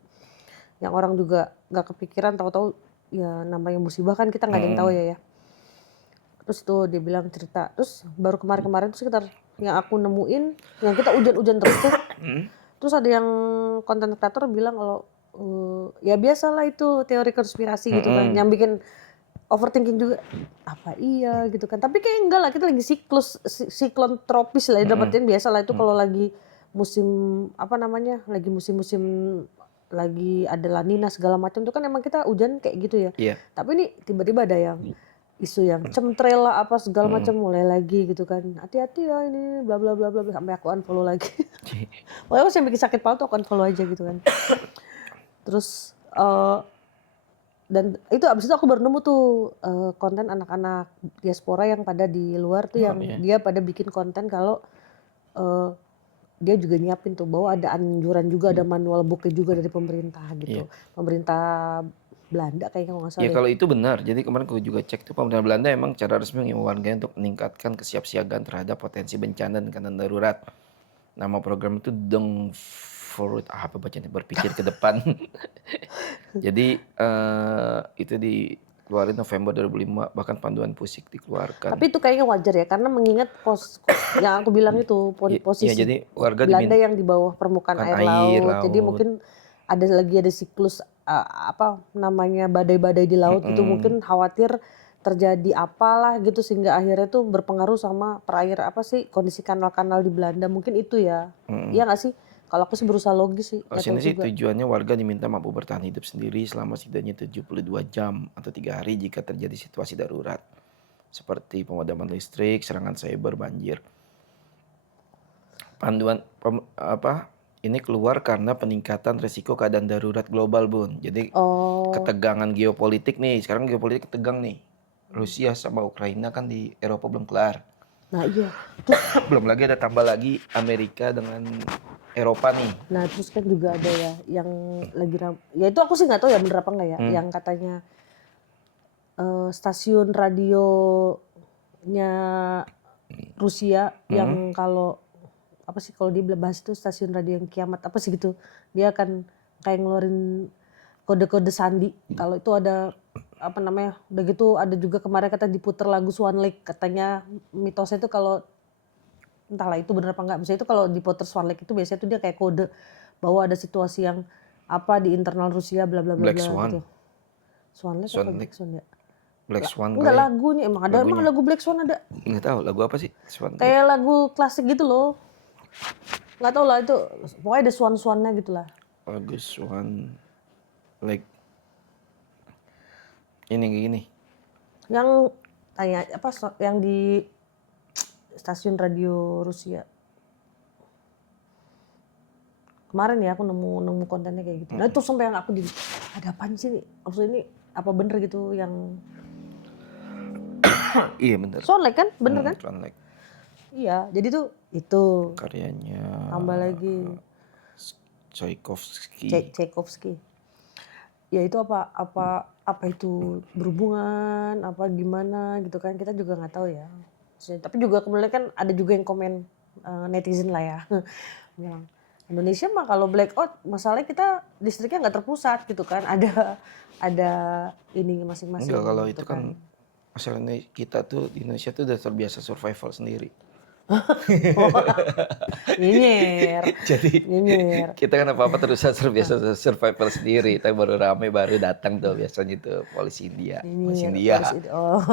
yang orang juga nggak kepikiran, tahu-tahu ya namanya musibah kan kita nggak ada yang tahu ya. Terus tuh dia bilang cerita, terus baru kemarin tuh sekitar yang aku nemuin yang kita hujan-hujan terus tuh. Terus ada yang konten kreator bilang kalau ya biasalah itu teori konspirasi gitu kan, yang bikin overthinking juga, apa iya gitu kan. Tapi kayak enggak lah, kita lagi siklon tropis lah, dapetin biasa lah itu kalau lagi musim apa namanya, lagi musim-musim lagi ada La Nina segala macam tuh kan emang kita hujan kayak gitu ya. Iya. Tapi ini tiba-tiba ada yang isu yang chemtrail lah apa segala macam mulai lagi gitu kan. Hati-hati ya ini bla bla bla bla, sampai aku unfollow lagi. Pokoknya yang bikin sakit kepala tuh aku unfollow aja gitu kan. Terus dan itu abis itu aku baru nemu tuh konten anak-anak diaspora yang pada di luar tuh yang dia pada bikin konten kalau dia juga nyiapin tuh bahwa ada anjuran juga, ada manual booknya juga dari pemerintah gitu. Pemerintah Belanda kayaknya kalau nggak salah. Ya kalau itu benar. Jadi kemarin aku juga cek tuh pemerintah Belanda emang cara resmi mengimbau warganya untuk meningkatkan kesiapsiagaan terhadap potensi bencana dan keadaan darurat. Nama program itu Deng Forward, apa bacanya, berpikir ke depan. Jadi itu dikeluarin November 2005, bahkan panduan pusik dikeluarkan. Tapi itu kayaknya wajar ya, karena mengingat yang aku bilang itu posisi jadi warga Belanda yang di bawah permukaan air laut. Jadi mungkin ada siklus apa namanya badai-badai di laut itu, mungkin khawatir terjadi apalah gitu sehingga akhirnya tuh berpengaruh sama kondisi kanal-kanal di Belanda, mungkin itu ya. Iya nggak sih? Kalau aku sih berusaha logis sih. Kalau sini sih tujuannya warga diminta mampu bertahan hidup sendiri selama setidaknya 72 jam atau 3 hari jika terjadi situasi darurat. Seperti pemadaman listrik, serangan cyber, banjir. Panduan ini keluar karena peningkatan resiko keadaan darurat global, Bun. Jadi Oh, ketegangan geopolitik nih, sekarang geopolitik ketegang nih. Rusia sama Ukraina kan di Eropa belum kelar. nah iya. Terus, Belum lagi ada tambah lagi Amerika dengan Eropa nih. nah terus kan juga ada ya yang lagi ya itu aku sih nggak tahu ya bener apa enggak ya, yang katanya stasiun radionya Rusia yang kalau apa sih kalau dia bahas itu stasiun radio yang kiamat apa sih gitu, dia akan kayak ngeluarin kode-kode sandi kalau itu ada apa namanya, udah gitu ada juga kemarin kata diputer lagu Swan Lake, katanya mitosnya itu kalau entahlah itu bener apa enggak, misalnya itu kalau diputer Swan Lake itu biasanya tuh dia kayak kode bahwa ada situasi yang apa di internal Rusia bla bla bla Black bla Swan. gitu. Swan Lake apa Swan Black Lake. Swan ya? Black Swan Enggak kali. lagunya, emang ada emang Lagunya. lagu Black Swan ada. Nggak tahu lagu apa sih Swan Lake. Kayak lagu klasik gitu loh. Nggak tahu lah itu, pokoknya ada swan-swannya gitu lah. Lagu Swan Lake. Ini kayak gini. Yang tanya apa yang di stasiun radio Rusia. Kemarin ya aku nemu kontennya kayak gitu. Nah itu sampai yang aku ada apaan sih nih? Maksudnya ini apa bener gitu yang Iya bener. Swan Lake kan? Bener kan? Swan Lake. Iya, jadi tuh itu Karyanya tambah lagi Tchaikovsky. Tchaikovsky. Ya itu apa itu berhubungan apa gimana gitu kan, kita juga nggak tahu ya. Tapi juga kemudian kan ada juga yang komen netizen lah ya bilang Indonesia mah kalau blackout masalahnya kita listriknya nggak terpusat gitu kan, ada ini masing-masing. Enggak, kalau gitu itu kan masalahnya kita tuh di Indonesia tuh udah terbiasa survival sendiri. Nyinyir. Jadi Nyinyir. kita kan apa-apa terbiasa survival sendiri. Tapi baru rame baru datang tuh biasanya tuh polisi India. Polisi India. Oh,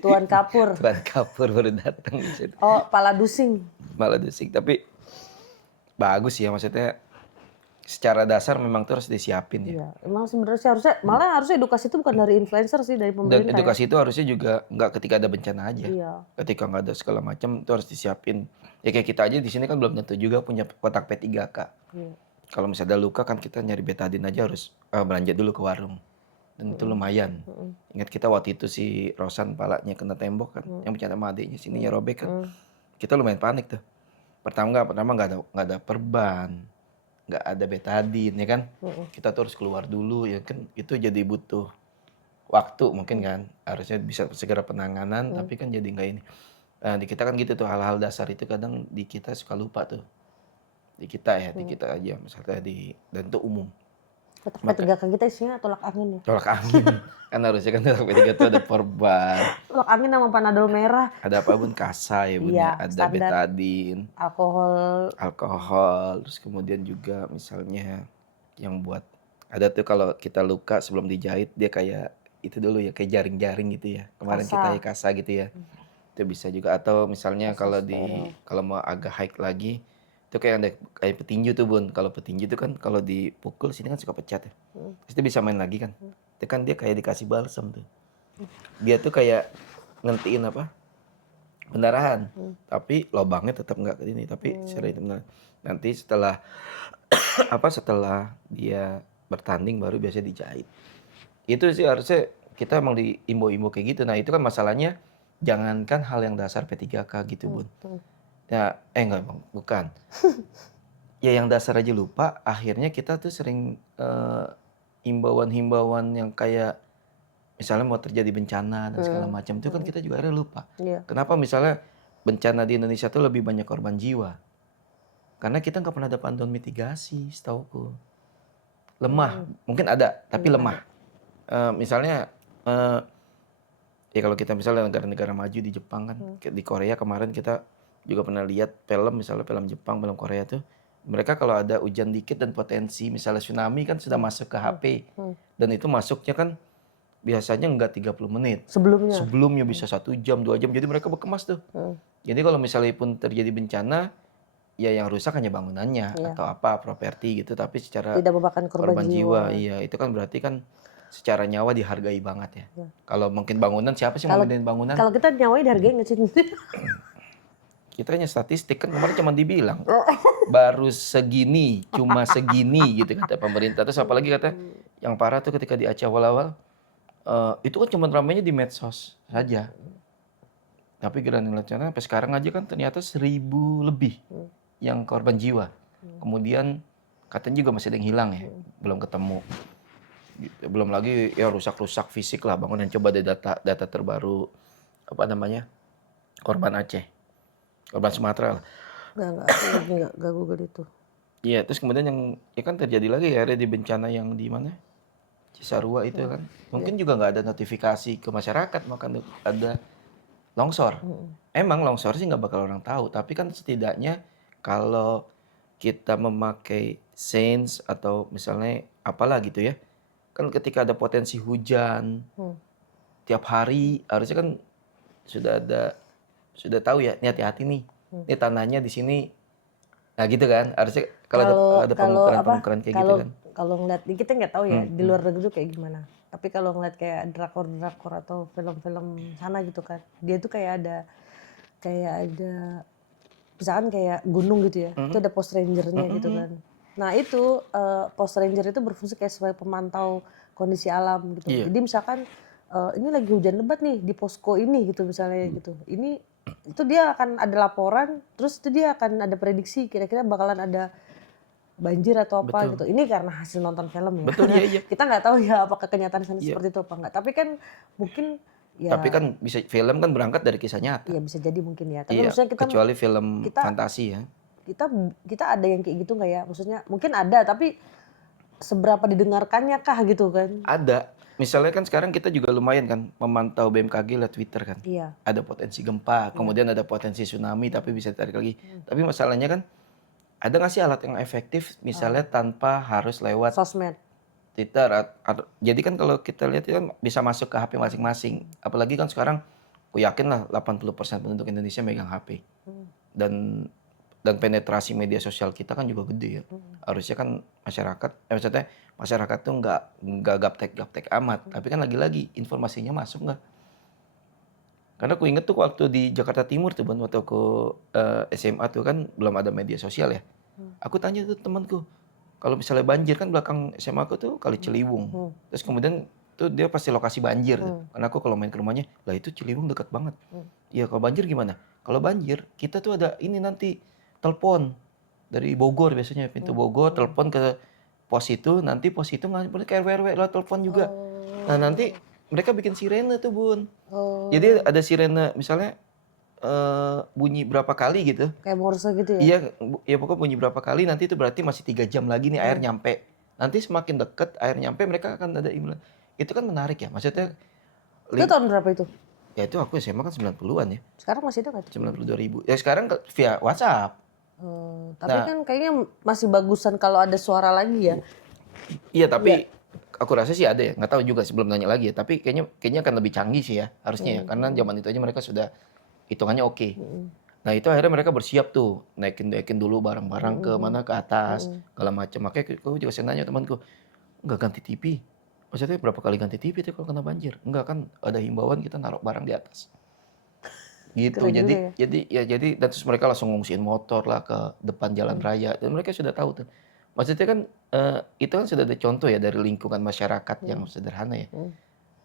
Tuan Kapur. Tuan Kapur baru datang di situ. Oh, Pala Dusing. Malah dusik. Tapi bagus ya maksudnya secara dasar memang tuh harus disiapin ya. Iya, emang sebenarnya malah harusnya edukasi itu bukan dari influencer sih, dari Dan pemerintah. edukasi itu harusnya juga nggak ketika ada bencana aja. Iya. Ketika nggak ada segala macam itu harus disiapin. Ya kayak kita aja di sini kan belum tentu juga punya kotak P3K. Iya. Kalau misalnya ada luka kan kita nyari betadine aja harus belanja dulu ke warung. Dan itu lumayan. Ingat kita waktu itu si Rosan palanya kena tembok kan, yang bercanda sama adiknya sininya robek kan. Kita lumayan panik tuh. Pertama nggak ada perban, nggak ada betadine ya kan. Kita tuh harus keluar dulu ya kan, itu jadi butuh waktu mungkin kan, harusnya bisa segera penanganan tapi kan jadi nggak ini. Di kita kan gitu tuh, hal-hal dasar itu kadang di kita suka lupa tuh. Di kita aja misalnya dan itu umum. Kotak P3K kita isinya tolak angin ya. Tolak angin. Kan harusnya kan tolak P3 itu ada perban, Tolak angin sama Panadol merah, ada apa pun kasa ya bun Iya, ya, ada standar. betadine, alkohol. terus kemudian juga misalnya yang buat ada tuh kalau kita luka sebelum dijahit dia kayak itu dulu ya, kayak jaring-jaring gitu ya. Kemarin Kasa. kita ya kasa gitu ya. Itu bisa juga, atau misalnya kalau mau agak high lagi itu kayak ada kayak petinju tuh bun. Kalau petinju itu kan kalau dipukul sini kan suka pecah ya. Terus dia bisa main lagi kan. Itu kan dia kayak dikasih balsam tuh. Dia tuh kayak ngentiin apa? Pendarahan. Tapi lubangnya tetap enggak ke ini, tapi secara itu nanti setelah setelah dia bertanding baru biasa dijahit. Itu sih harusnya kita emang diimbo-imbo kayak gitu. Nah, itu kan masalahnya jangankan hal yang dasar P3K gitu, Bun. Ya, enggak Bang, bukan. Ya yang dasar aja lupa, akhirnya kita tuh sering himbauan-himbauan yang kayak misalnya mau terjadi bencana dan segala macam itu kan kita juga akhirnya lupa. Iya. Kenapa misalnya bencana di Indonesia tuh lebih banyak korban jiwa? Karena kita nggak pernah ada panduan mitigasi, setauku. Lemah, mungkin ada, tapi lemah. Misalnya ya kalau kita misalnya negara-negara maju di Jepang kan, di Korea kemarin kita juga pernah lihat film, misalnya film Jepang, film Korea tuh, mereka kalau ada hujan dikit dan potensi misalnya tsunami kan sudah masuk ke HP. Dan itu masuknya kan biasanya enggak 30 menit. Sebelumnya bisa 1 jam, 2 jam. Jadi mereka berkemas tuh. Jadi kalau misalnya pun terjadi bencana, ya yang rusak hanya bangunannya atau apa, properti gitu. Tapi secara Tidak memakan korban jiwa. Iya, itu kan berarti kan secara nyawa dihargai banget ya. Kalau mungkin bangunan, siapa sih mau bedain bangunan? Kalau kita nyawanya dihargai nggak sih? kita hanya statistik kan kemarin cuma dibilang baru segini, cuma segini gitu kata pemerintah. Terus apalagi kata yang parah tuh ketika di Aceh awal-awal, itu kan cuma ramainya di medsos saja. Tapi Granit Lancana sampai sekarang aja kan ternyata 1.000 lebih yang korban jiwa. Kemudian katanya juga masih ada yang hilang ya, belum ketemu. Gitu. Belum lagi ya rusak-rusak fisik lah bangunan. Coba ada data terbaru apa namanya korban Aceh, korban Sumatera lah. Nggak, aku lagi nggak Google itu. Iya, terus kemudian yang ya kan terjadi lagi ya ada di bencana yang di mana Cisarua itu kan. Mungkin juga nggak ada notifikasi ke masyarakat, maka ada longsor. Emang longsor sih nggak bakal orang tahu, tapi kan setidaknya kalau kita memakai sains atau misalnya apalah gitu ya, kan ketika ada potensi hujan tiap hari harusnya kan sudah tahu ya, ini hati-hati nih, ini tanahnya di sini, nah gitu kan, harusnya kalau ada pengukuran kayak gitu kan. Kalau ngeliat kita nggak tahu ya di luar negeri tuh kayak gimana. Tapi kalau ngeliat kayak drakor atau film-film sana gitu kan, dia tuh kayak ada misalkan kayak gunung gitu ya, itu ada post rangernya gitu kan. Nah itu post ranger itu berfungsi kayak sebagai pemantau kondisi alam gitu. Iya. Jadi misalkan ini lagi hujan lebat nih di posko ini gitu misalnya gitu. Ini itu dia akan ada laporan, terus itu dia akan ada prediksi kira-kira bakalan ada banjir atau apa Betul. gitu. Ini karena hasil nonton film ya. Betul, iya. Kita nggak tahu ya apakah kenyataan sana Iya. seperti itu apa enggak. Tapi kan mungkin Tapi ya kan bisa film kan berangkat dari kisah nyata. bisa jadi mungkin ya. Tapi Iya, maksudnya kecuali film kita fantasi ya. kita ada yang kayak gitu nggak ya? Maksudnya mungkin ada tapi seberapa didengarkannya kah gitu kan? Ada. Misalnya kan sekarang kita juga lumayan kan memantau BMKG lewat Twitter kan. Iya. Ada potensi gempa, kemudian ada potensi tsunami tapi bisa ditarik lagi. Tapi masalahnya kan ada nggak sih alat yang efektif misalnya tanpa harus lewat Sosmed. Twitter? Jadi kan kalau kita lihat itu kan bisa masuk ke HP masing-masing. Apalagi kan sekarang aku yakin lah 80% penduduk Indonesia megang HP. Dan penetrasi media sosial kita kan juga gede ya. Harusnya kan maksudnya masyarakat tuh nggak gaptek amat. Tapi kan lagi-lagi informasinya masuk nggak? Karena aku inget tuh waktu di Jakarta Timur tuh, waktu aku SMA tuh kan belum ada media sosial ya. Aku tanya tuh temanku, kalau misalnya banjir kan belakang SMA aku tuh Kali Ciliwung. Terus kemudian tuh dia pasti lokasi banjir tuh. Karena aku kalau main ke rumahnya, lah itu Ciliwung dekat banget. Iya, kalau banjir gimana? Kalau banjir kita tuh ada ini nanti telepon dari Bogor biasanya pintu Bogor, telepon ke pos itu, nanti pos itu nggak boleh ke RW lewat telepon juga. Nah nanti mereka bikin sirene tuh Bun. Jadi ada sirene misalnya bunyi berapa kali gitu. Kayak Morse gitu ya? Iya, ya pokoknya bunyi berapa kali nanti itu berarti masih 3 jam lagi nih air nyampe. Nanti semakin deket air nyampe mereka akan ada email. Itu kan menarik ya, maksudnya Itu tahun berapa itu? ya itu aku SMA kan 90-an ya, Sekarang masih ada nggak tuh? 92.000. Ya sekarang via WhatsApp. Tapi kan kayaknya masih bagusan kalau ada suara lagi ya. Iya, tapi aku rasa sih ada ya, nggak tahu juga sebelum nanya lagi ya. Tapi kayaknya akan lebih canggih sih ya, harusnya ya. Karena zaman itu aja mereka sudah hitungannya oke. Nah itu akhirnya mereka bersiap tuh, naikin dulu barang-barang ke mana ke atas, segala macam. Makanya aku juga saya nanya temanku, nggak ganti TV? Maksudnya berapa kali ganti TV tuh kalau kena banjir? Enggak kan ada himbauan kita naruh barang di atas. Gitu. Keren juga ya. Jadi dan terus mereka langsung ngungsiin motor lah ke depan jalan raya dan mereka sudah tahu tuh. Maksudnya kan itu kan sudah ada contoh ya dari lingkungan masyarakat yang sederhana ya.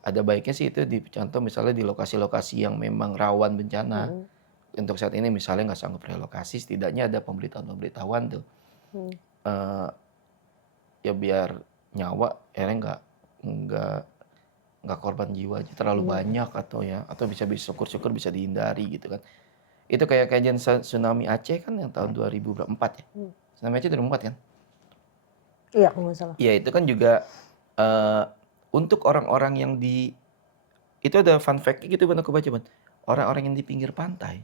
Ada baiknya sih itu dicontoh misalnya di lokasi-lokasi yang memang rawan bencana. Untuk saat ini misalnya nggak sanggup relokasi, setidaknya ada pemberitahuan tuh. Ya biar nyawa akhirnya nggak korban jiwa aja terlalu banyak atau bisa syukur-syukur bisa dihindari gitu kan. Itu kayak kajian tsunami Aceh kan yang tahun 2004 ya. Tsunami Aceh 2004 kan? Iya, kalau nggak salah. Iya, itu kan juga untuk orang-orang yang itu ada fun fact gitu Ban, aku baca Ban. Orang-orang yang di pinggir pantai,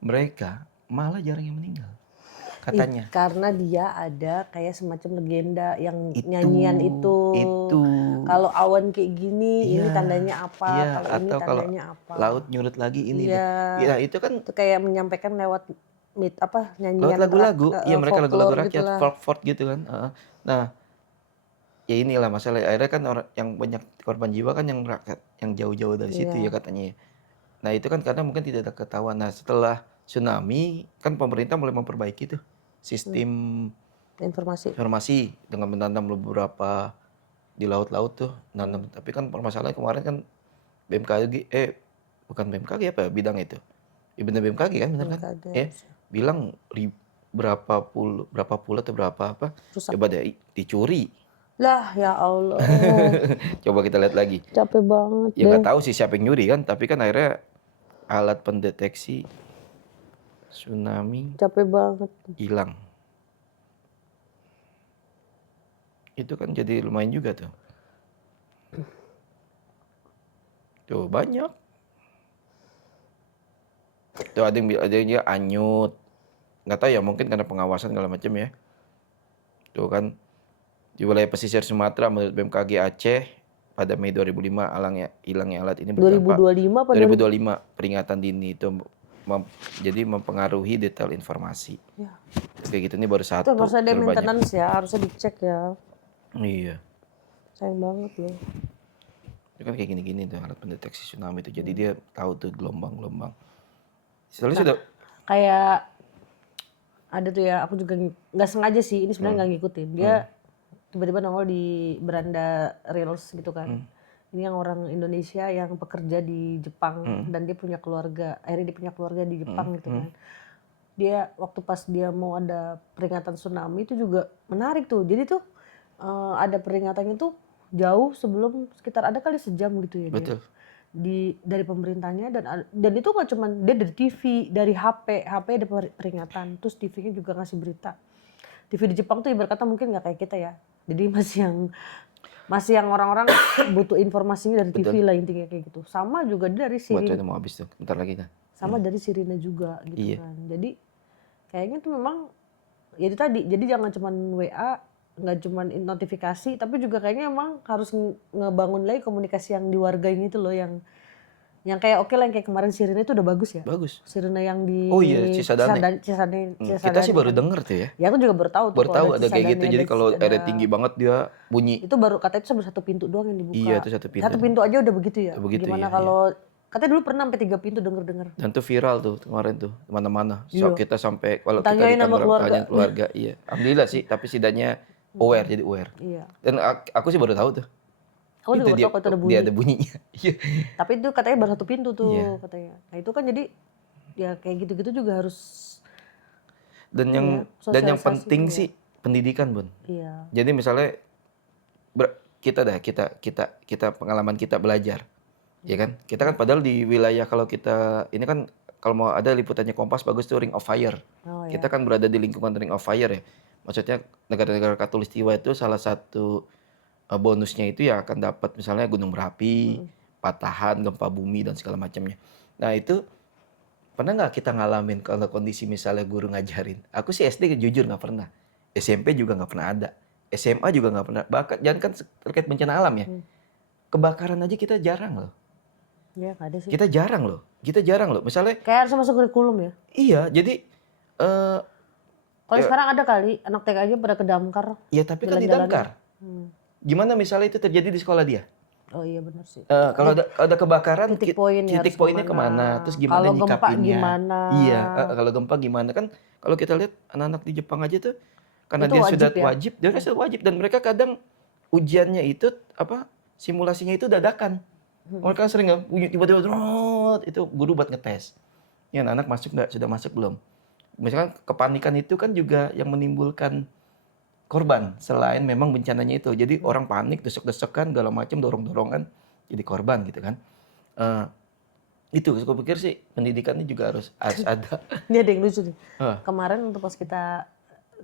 mereka malah jarang yang meninggal. Katanya. Karena dia ada kayak semacam legenda yang nyanyian itu. Itu. Kalau awan kayak gini, ini Iya, tandanya apa? iya, Kalau ini atau kalau tandanya apa? laut nyurut lagi ini. Iya. Ya, itu kan Itu kayak menyampaikan lewat nyanyian lewat lagu-lagu. Iya, mereka lagu-lagu folklore rakyat, gitulah. folk gitu kan. Nah, ya inilah masalah. Akhirnya kan orang yang banyak korban jiwa kan yang rakyat, yang jauh-jauh dari situ ya katanya ya. Nah, itu kan karena mungkin tidak ada ketahuan. Nah, setelah tsunami kan pemerintah mulai memperbaiki tuh sistem Informasi. dengan menanam beberapa di laut-laut tuh nanam. Tapi kan permasalahan kemarin kan BMKG bukan BMKG apa ya bidang itu? Ya bener BMKG kan bener kan? BMKG Bilang berapa pulau atau berapa apa rusak. coba deh dicuri. Lah ya Allah. Coba kita lihat lagi. Capek banget Ya deh. nggak tahu sih siapa yang nyuri kan, tapi kan akhirnya alat pendeteksi tsunami Capek banget. hilang. Itu kan jadi lumayan juga tuh. Tuh banyak. Tuh ada yang dia anyut. Nggak tahu ya mungkin karena pengawasan segala macam ya. Tuh kan di wilayah pesisir Sumatera menurut BMKG Aceh pada Mei 2005 hilangnya alat ini berdampak 2025 apa 2025 peringatan dini itu jadi mempengaruhi detail informasi. Ya. Kayak gitu ini baru satu. Itu harus ada baru banyak. maintenance ya, harusnya dicek ya. Iya. Sayang banget loh. Itu kan kayak gini-gini tuh alat pendeteksi tsunami itu. Jadi dia tahu tuh gelombang-gelombang. Soalnya sudah Kayak ada tuh ya, aku juga nggak sengaja sih, ini sebenarnya nggak ngikutin. Dia tiba-tiba nongol di beranda Reels gitu kan. Ini yang orang Indonesia yang bekerja di Jepang dan dia punya keluarga, akhirnya dia punya keluarga di Jepang gitu kan. Dia waktu pas dia mau ada peringatan tsunami itu juga menarik tuh. Jadi tuh ada peringatannya tuh jauh sebelum sekitar ada kali sejam gitu ya. betul. Dari pemerintahnya dan itu nggak cuma dia dari TV, dari HP ada peringatan, terus TV-nya juga ngasih berita. TV di Jepang tuh ibarat kata mungkin nggak kayak kita ya, jadi masih yang orang-orang butuh informasinya dari TV lah intinya kayak gitu. Sama juga dari Buat sirine, mau habis tuh, bentar lagi kan. sama dari sirine juga gitu Iya. kan. Jadi kayaknya tuh memang ya itu tadi, jadi jangan cuma WA, nggak cuma notifikasi, tapi juga kayaknya emang harus ngebangun lagi komunikasi yang di warga ini tuh loh, yang kayak oke lah, yang kayak kemarin sirine itu udah bagus ya. Bagus. Sirine yang di Oh iya, Cisadane. Cisadane Kita sih baru denger tuh ya. Ya aku juga baru tahu tuh Baru tahu ada kayak Cisadane, gitu. Jadi kalau ada tinggi banget dia bunyi. itu baru katanya itu cuma satu pintu doang yang dibuka. Iya, itu satu pintu. Satu pintu aja udah begitu ya. Begitu, Gimana iya, kalau katanya dulu pernah sampai 3 pintu denger. Dan tuh viral tuh kemarin tuh kemana-mana. So kita sampai kalau kita Tanyain di sama kantor keluarga. tanya keluarga, iya. Alhamdulillah sih, tapi setidaknya aware, jadi aware. Iya. Dan aku sih baru tahu tuh. Aku juga baru tahu kalau itu ada bunyi. Dia ada bunyinya. Iya. Tapi itu katanya baru satu pintu tuh Iya. katanya. Nah itu kan jadi ya kayak gitu-gitu juga harus. Dan yang sosialisasi penting juga. sih pendidikan, Bun. Iya. Jadi misalnya kita pengalaman kita belajar. Ya kan? Kita kan padahal di wilayah kalau kita ini kan kalau mau ada liputannya Kompas bagus tuh Ring of Fire. Oh, Kita kan berada di lingkungan Ring of Fire ya. Maksudnya negara-negara Katulistiwa itu salah satu bonusnya itu ya akan dapat misalnya gunung berapi, patahan, gempa bumi dan segala macamnya. Nah itu pernah nggak kita ngalamin kalau kondisi misalnya guru ngajarin? Aku sih SD jujur nggak pernah. SMP juga nggak pernah ada. SMA juga nggak pernah. Bahkan jangan kan terkait bencana alam ya. Kebakaran aja kita jarang loh. Iya nggak ada sih. Kita jarang loh. Misalnya Kayak harus masuk kurikulum ya. iya jadi Kalau sekarang ada kali anak TK aja pada ke damkar. ya tapi kan di Jalan-jalan. damkar. Gimana misalnya itu terjadi di sekolah dia? Oh iya benar sih. Kalau ada kebakaran, Titik poin ya, titik harus poinnya kemana? Terus gimana Kalau gempa nyikapinnya? gimana? Iya, kalau gempa gimana kan? Kalau kita lihat anak-anak di Jepang aja tuh, karena Itu dia wajib sudah ya? wajib, dia kan sudah wajib dan mereka kadang ujiannya itu simulasinya itu dadakan. Mereka sering nggak tiba-tiba itu guru buat ngetes. Ya anak masuk nggak? Sudah masuk belum? Misalkan kepanikan itu kan juga yang menimbulkan korban selain memang bencananya itu. Jadi orang panik, desek-desekan, segala macam, dorong-dorongan jadi korban gitu kan. Itu aku pikir sih pendidikan ini juga harus ada. Ini ada yang lucu nih. Kemarin untuk pas kita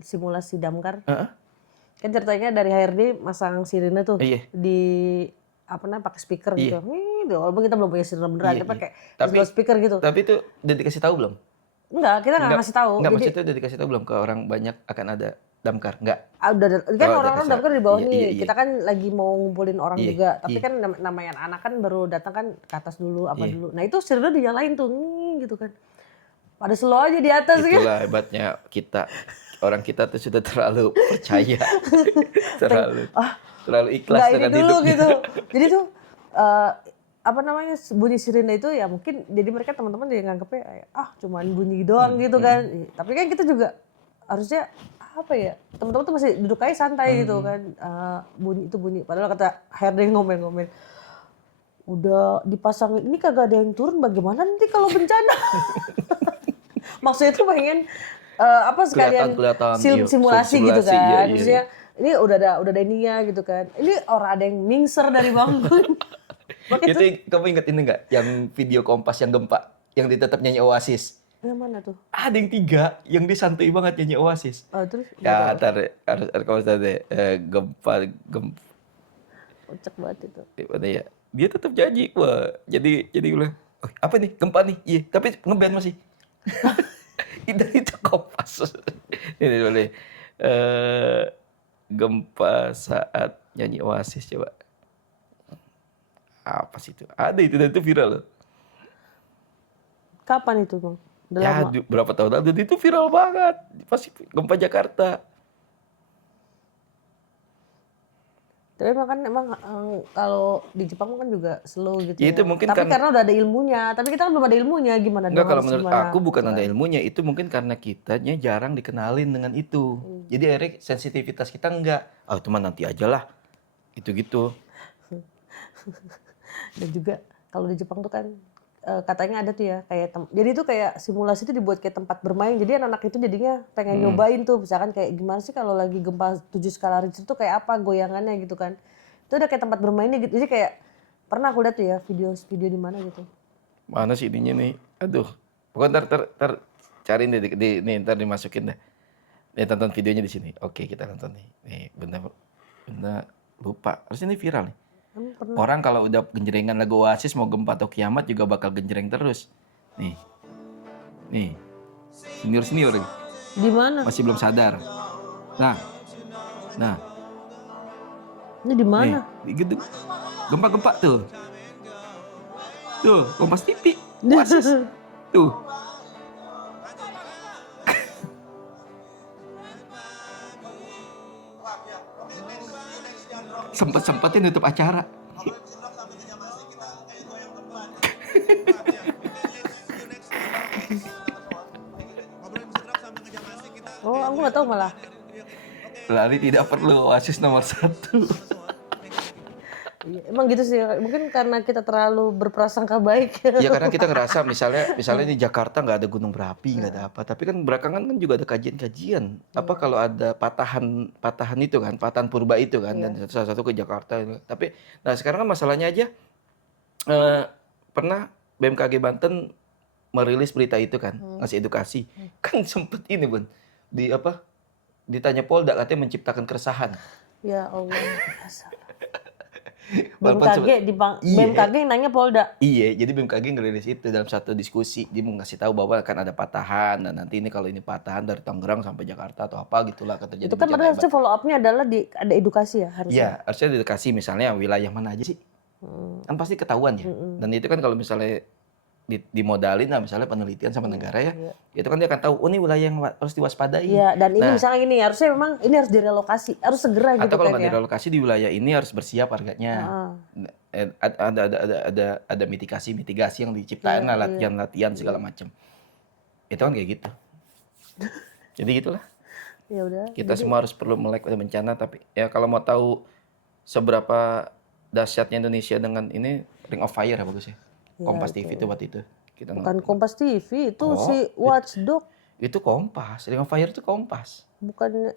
simulasi damkar, kan ceritanya dari HRD masang sirine tuh Iya. di pakai speaker gitu. Nih, walaupun kita belum punya sirine beneran, Iya, kita pakai Tapi- speaker gitu. Tapi itu udah dikasih tahu belum? Enggak, kita nggak ngasih tahu. Enggak, Jadi maksudnya udah dikasih tahu belum ke orang banyak akan ada damkar? Enggak. udah kan udah orang-orang kesal. damkar di bawah Iya, nih. iya, iya. Kita kan lagi mau ngumpulin orang Iya, juga. Tapi iya. kan namanya anak kan baru datang kan ke atas dulu Iya. dulu. Nah itu sirine dinyalain tuh gitu kan. Pada slow aja di atas gitu. Itulah hebatnya kita. Orang kita tuh sudah terlalu percaya. terlalu ikhlas Nggak ini dengan dulu hidupnya. gitu. Jadi tuh apa namanya bunyi sirine itu ya mungkin jadi mereka teman-teman jadi nganggepnya kayak, cuman bunyi doang gitu kan. Tapi kan kita juga harusnya apa ya, teman-teman tuh masih duduk aja santai gitu kan. Bunyi itu bunyi, padahal kata HRD ngomel-ngomel, udah dipasangin ini kagak ada yang turun, bagaimana nanti kalau bencana. Maksudnya tuh pengen sekalian Kelihatan, iya, simulasi gitu simulasi, iya, kan. iya. Maksudnya ini udah ada ininya gitu kan. Ini orang ada yang mingser dari bangun. Makanya Itu kamu inget ini nggak? Yang video Kompas yang gempa, yang dia tetap nyanyi Oasis. yang mana tuh? Ada yang 3, yang dia santuy banget nyanyi Oasis. Terus Ya, ntar harus kamu tahu deh, gempa, kocak banget itu. mana ya? Dia tetap nyanyi, wah. Jadi bilang, oh, apa nih? Gempa nih? Iya, tapi ngeband masih. itu Kompas. Ini boleh. Gempa saat nyanyi Oasis, coba. Apa sih itu? Ada itu, dan itu viral loh. Kapan itu Bang? Udah Ya, lama? berapa tahun lalu, dan itu viral banget. Pasti gempa Jakarta. Tapi emang kalau di Jepang kan juga slow gitu Ya, ya. itu mungkin Tapi kan, karena udah ada ilmunya. Tapi kita kan belum ada ilmunya, gimana enggak, dong kalau harus menurut gimana aku bukan gitu ada kan. ilmunya, itu mungkin karena kitanya jarang dikenalin dengan itu. Jadi akhirnya sensitivitas kita enggak. Ah, itu mah nanti aja lah. Itu-gitu. Dan juga kalau di Jepang tuh kan katanya ada tuh ya kayak jadi itu kayak simulasi itu dibuat kayak tempat bermain. Jadi anak-anak itu jadinya pengen nyobain tuh, misalkan kayak gimana sih kalau lagi gempa 7 skala Richter tuh kayak apa goyangannya gitu kan. Itu udah kayak tempat bermainnya gitu. Jadi kayak pernah aku lihat tuh ya video di mana gitu. Mana sih ininya nih? Aduh. Pokoknya ntar cariin deh, nih, ntar dimasukin deh. Nih, tonton videonya di sini. Oke, kita nonton nih. Nih, benda lupa. Harusnya ini viral nih. Emang pernah? Orang kalau udah genjrengan lagu Oasis mau gempa atau kiamat juga bakal genjreng terus. Nih. Nih. Senior nih. Di mana? Masih belum sadar. Nah. Ini di Nih, mana? di gedung. Gempa-gempa tuh. Tuh, Kompas TV. Oasis. Tuh. Sempet-sempetin nutup acara. Oh, aku nggak tahu malah. Lari tidak perlu, Oasis nomor 1. Iya, emang gitu sih. Mungkin karena kita terlalu berprasangka baik. Ya karena kita ngerasa misalnya di Jakarta nggak ada gunung berapi, nggak ada apa. Tapi kan belakangan kan juga ada kajian-kajian. Apa kalau ada patahan itu kan, patahan purba itu kan, dan salah satu ke Jakarta. Tapi, nah sekarang kan masalahnya aja, pernah BMKG Banten merilis berita itu kan, ngasih edukasi. Kan sempet ini Bun, ditanya Polda katanya menciptakan keresahan. Ya Allah. Walaupun BMKG BMKG yang nanya Polda. Iya, jadi BMKG ngerilis itu dalam satu diskusi. Dia mau ngasih tahu bahwa akan ada patahan. Dan nanti ini kalau ini patahan dari Tangerang sampai Jakarta atau apa gitulah akan terjadi Itu kan bencana padahal harusnya follow up-nya adalah ada edukasi ya harusnya. Iya, harusnya dikasih misalnya wilayah mana aja sih. Kan pasti ketahuan ya. Dan itu kan kalau misalnya dimodalin, nah misalnya penelitian sama negara ya, itu kan dia akan tahu, oh ini wilayah yang harus diwaspadai. Iya, dan ini Nah, misalnya ini harusnya memang ini harus direlokasi, harus segera gitu atau kalau kan nggak ya. direlokasi di wilayah ini harus bersiap harganya. Ada mitigasi yang diciptain lah, latihan segala macam. Itu kan kayak gitu. Jadi gitulah. Ya udah. Kita semua harus perlu melek pada bencana, tapi ya kalau mau tahu seberapa dahsyatnya Indonesia dengan ini, Ring of Fire ya bagus ya. Kompas TV itu waktu itu. Kita Bukan Kompas TV, itu si Watchdog. itu Kompas, Ring of Fire itu Kompas. Bukan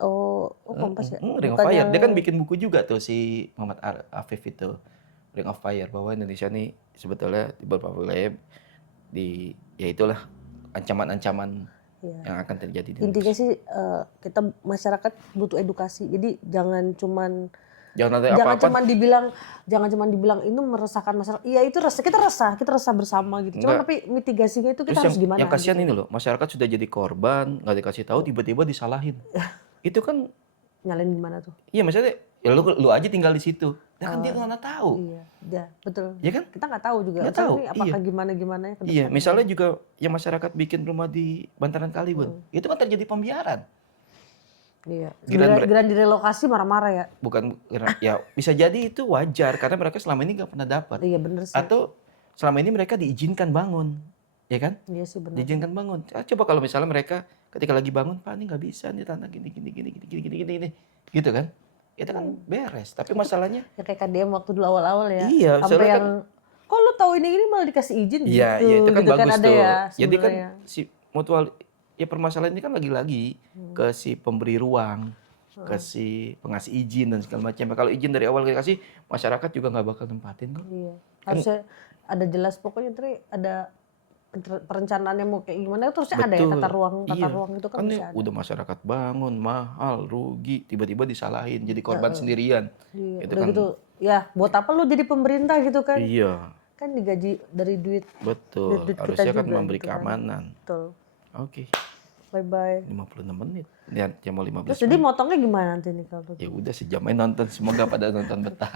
Kompas ya. Ring of Fire, dia kan bikin buku juga tuh si Muhammad Afif itu. Ring of Fire, bahwa Indonesia nih sebetulnya di beberapa wilayah ya itulah ancaman-ancaman yang akan terjadi di Indonesia. Intinya sih kita masyarakat butuh edukasi. Jadi jangan cuman dibilang ini meresahkan masyarakat. Iya itu kita resah bersama gitu. Cuma tapi mitigasinya itu kita harus gimana? Yang kasihan gitu. ini loh, masyarakat sudah jadi korban, nggak dikasih tahu, tiba-tiba disalahin. Itu kan nyalain gimana tuh? Iya maksudnya, ya lu aja tinggal di situ. Nah kan dia nggak tahu. Iya, betul. Iya kan? Kita nggak tahu juga. Nggak tahu. Ini apakah gimana ya? Iya, misalnya juga yang masyarakat bikin rumah di bantaran kali Bun, itu kan terjadi pembiaran. Iya. Giliran Giliran direlokasi marah-marah ya. bukan ya bisa jadi itu wajar karena mereka selama ini nggak pernah dapat. Iya bener sih. Atau selama ini mereka diizinkan bangun, ya kan? Iya sih bener. Diizinkan bangun. Coba kalau misalnya mereka ketika lagi bangun, Pak ini nggak bisa nih tanah gini gini gini gini gini gini gini, gitu kan? Itu kan beres. Tapi masalahnya, Ya kayak KDM waktu dulu awal-awal ya. iya, Sampai soalnya yang kok lu tahu ini malah dikasih izin iya, gitu. iya itu kan Gitu bagus ada tuh. ya Jadi kan sebenarnya. si mutual, ya permasalahan ini kan lagi-lagi ke si pemberi ruang, ke si pengasih izin dan segala macam. Kalau izin dari awal dikasih, masyarakat juga nggak bakal tempatin kok. Iya. Harusnya ada jelas pokoknya Tri, ada perencanaannya mau kayak gimana terusnya ada ya Betul. tata ruang Iya. itu kan Kan bisa ya ada. udah masyarakat bangun, mahal, rugi, tiba-tiba disalahin, jadi korban sendirian. Iya. Itu Udah kan, gitu ya buat apa lu jadi pemerintah gitu kan? iya, Kan digaji dari duit betul. duit kita Harusnya kan juga memberi gitu kan. keamanan. Betul. Oke, Bye bye. 56 menit. Ya, jam mau 15 Terus jadi menit. motongnya gimana nanti nih kalau Ya udah sejam aja nonton, semoga pada nonton betah.